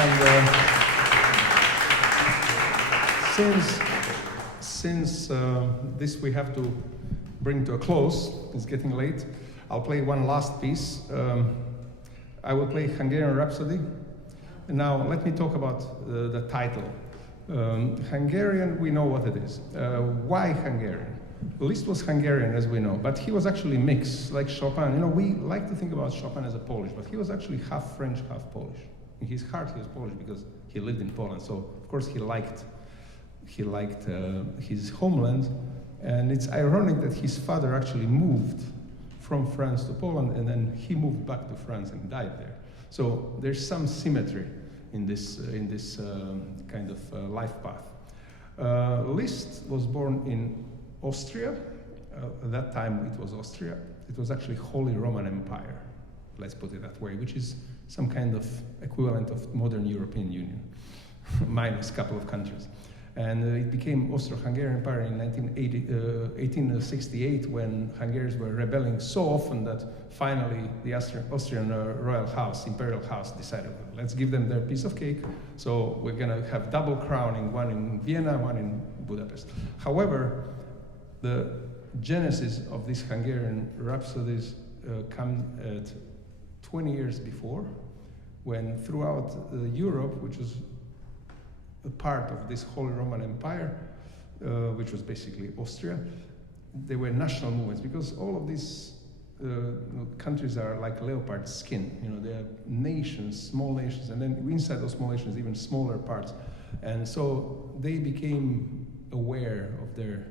And since this we have to bring to a close, it's getting late, I'll play one last piece. I will play Hungarian Rhapsody. Now, let me talk about the title. Hungarian, we know what it is. Why Hungarian? Liszt was Hungarian, as we know, but he was actually mixed, like Chopin. You know, we like to think about Chopin as a Polish, but he was actually half French, half Polish. In his heart, he was Polish because he lived in Poland. So, of course, he liked his homeland. And it's ironic that his father actually moved from France to Poland, and then he moved back to France and died there. So there's some symmetry in this kind of life path. Liszt was born in Austria. At that time it was Austria. It was actually Holy Roman Empire, let's put it that way, which is some kind of equivalent of modern European Union, minus a couple of countries. And it became Austro-Hungarian Empire in 1868, when Hungarians were rebelling so often that finally the Austrian royal house, imperial house, decided, well, let's give them their piece of cake. So we're going to have double crowning, one in Vienna, one in Budapest. However, the genesis of these Hungarian rhapsodies come at 20 years before, when throughout Europe, which was a part of this Holy Roman Empire, which was basically Austria, there were national movements, because all of these countries are like leopard skin. You know, they are nations, small nations, and then inside those small nations, even smaller parts. And so they became aware of their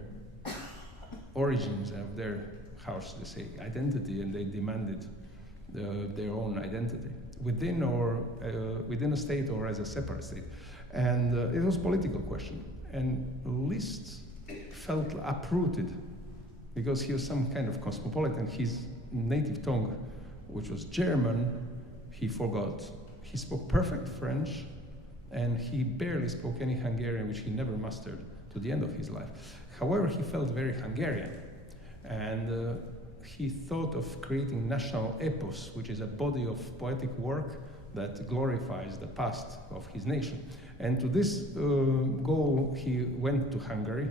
origins, of their, how should I say, identity, and they demanded their own identity within a state or as a separate state. And it was a political question. And Liszt felt uprooted because he was some kind of cosmopolitan. His native tongue, which was German, he forgot. He spoke perfect French, and he barely spoke any Hungarian, which he never mastered to the end of his life. However, he felt very Hungarian. And he thought of creating national epos, which is a body of poetic work that glorifies the past of his nation. And to this goal, he went to Hungary,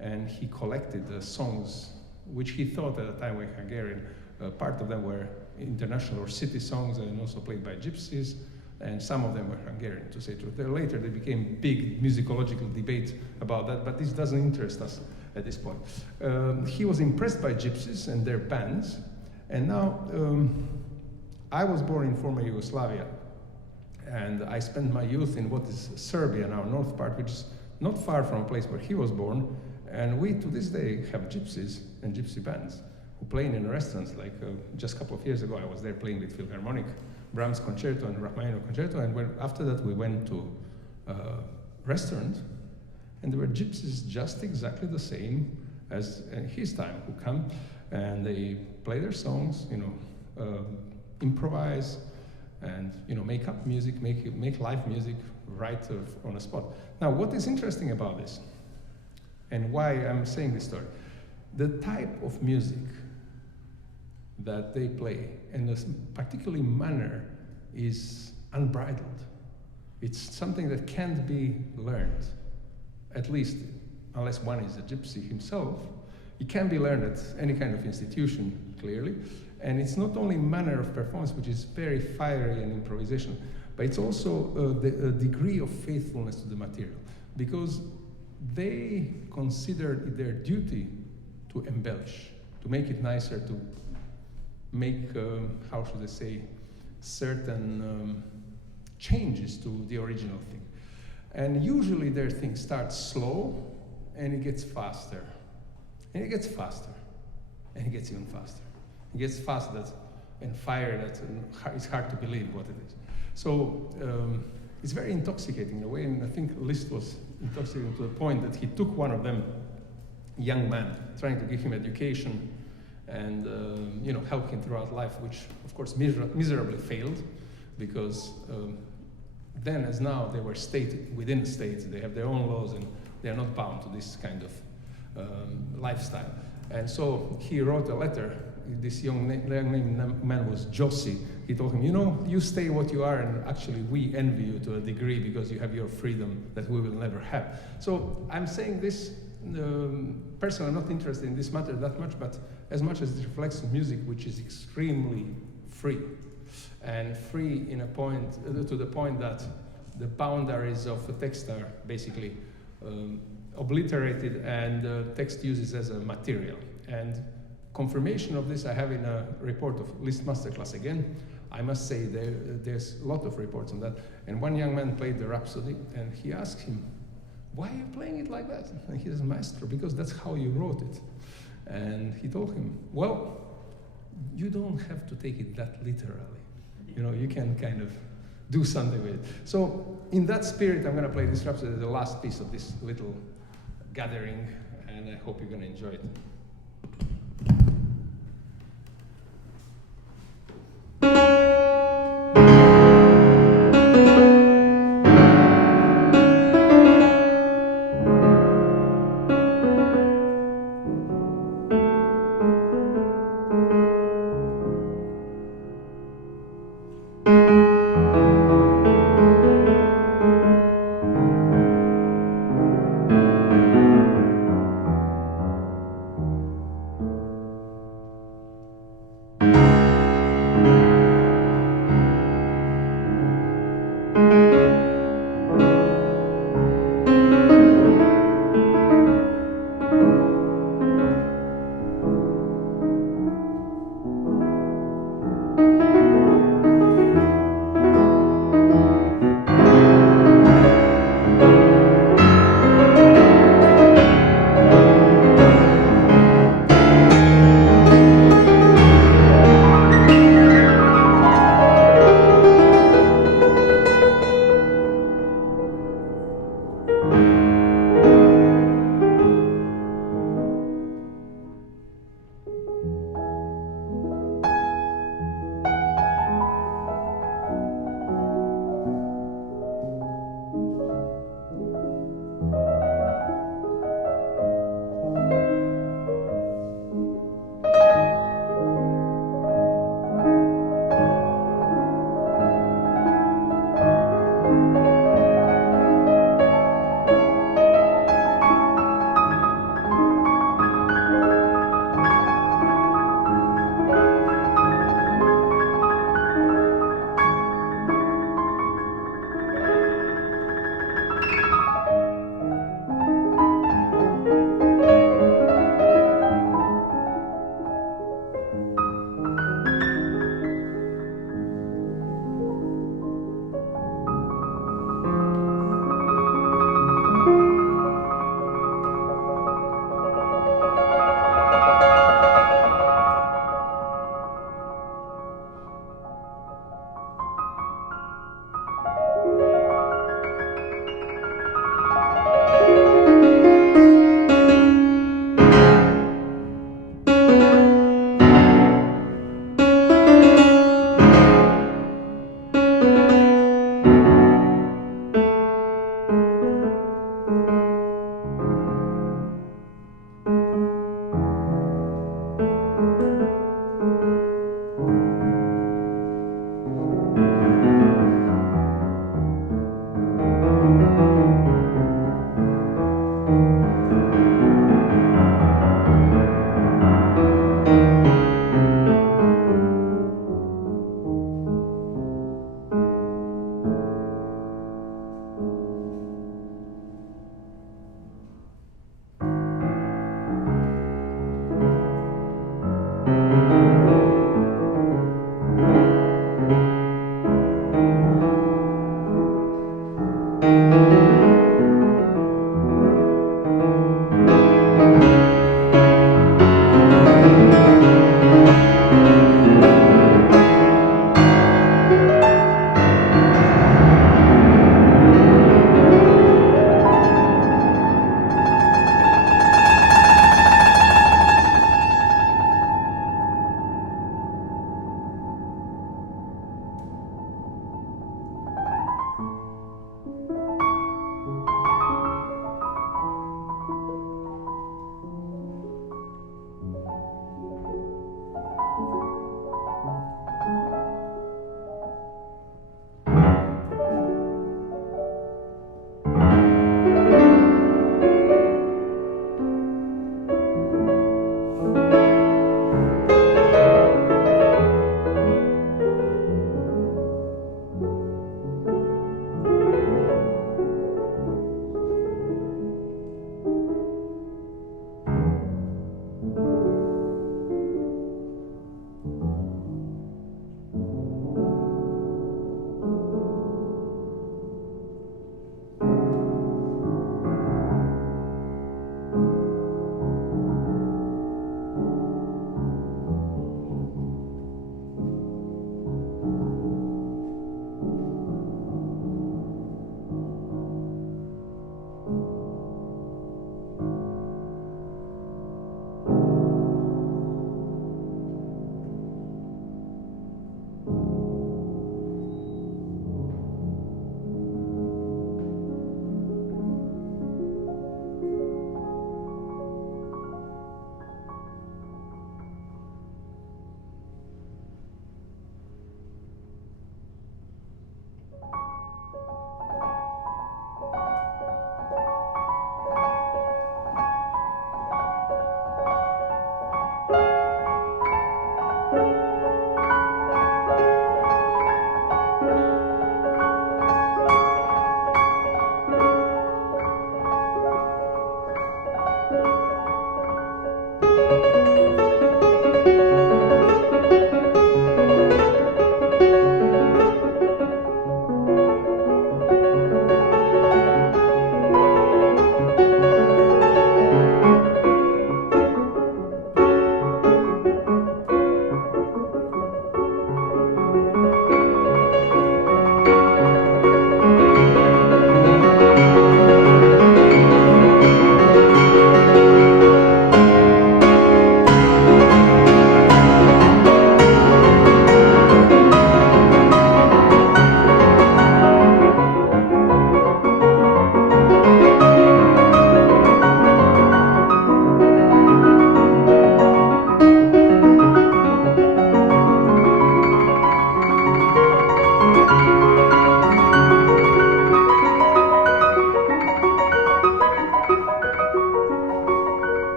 and he collected songs which he thought at the time were Hungarian. Part of them were international or city songs, and also played by gypsies, and some of them were Hungarian, to say truth. Later, there became big musicological debate about that, but this doesn't interest us at this point. He was impressed by gypsies and their bands, and now I was born in former Yugoslavia, and I spent my youth in what is Serbia now, north part, which is not far from a place where he was born. And we, to this day, have gypsies and gypsy bands who play in restaurants. Like just a couple of years ago, I was there playing with Philharmonic, Brahms concerto and Rachmaninoff concerto. And after that, we went to a restaurant, and there were gypsies just exactly the same as in his time, who come and they play their songs, you know, improvise, and make up music, make live music right on the spot. Now, what is interesting about this, and why I'm saying this story, the type of music that they play, and the particularly manner, is unbridled. It's something that can't be learned, at least unless one is a gypsy himself. It can be learned at any kind of institution, clearly. And it's not only manner of performance, which is very fiery and improvisation, but it's also a degree of faithfulness to the material, because they consider it their duty to embellish, to make it nicer, to make, how should I say, certain changes to the original thing. And usually their thing starts slow, and it gets faster, and it gets faster, and it gets even faster. It gets fast and fire that it's hard to believe what it is. So it's very intoxicating in a way, and I think Liszt was intoxicating to the point that he took one of them, young man, trying to give him education and help him throughout life, which of course miserably failed, because then as now they were state within states, they have their own laws, and they are not bound to this kind of lifestyle. And so he wrote a letter this young man was Jossi. He told him, you know, you stay what you are, and actually we envy you to a degree because you have your freedom that we will never have. So I'm saying this, personally, I'm not interested in this matter that much, but as much as it reflects music, which is extremely free, and free in a point, to the point that the boundaries of the text are basically obliterated, and text uses as a material. And confirmation of this I have in a report of Liszt Masterclass again. I must say there's a lot of reports on that. And one young man played the Rhapsody, and he asked him, why are you playing it like that? And he says, Maestro, because that's how you wrote it. And he told him, well, you don't have to take it that literally. You know, you can kind of do something with it. So in that spirit, I'm going to play this Rhapsody, the last piece of this little gathering, and I hope you're going to enjoy it.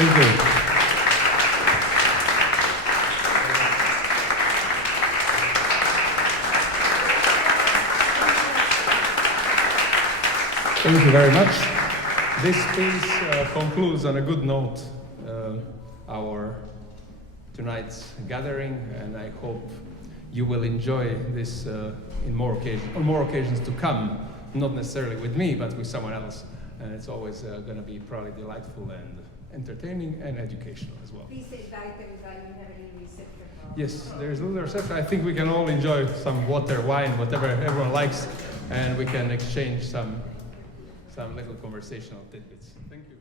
Thank you. Thank you very much. This piece concludes on a good note our tonight's gathering, and I hope you will enjoy this on more occasions to come. Not necessarily with me, but with someone else. And it's always going to be probably delightful and entertaining and educational as well. Please say bye to everybody. You have any reception? Yes, there's a little reception. I think we can all enjoy some water, wine, whatever everyone likes, and we can exchange some little conversational tidbits. Thank you.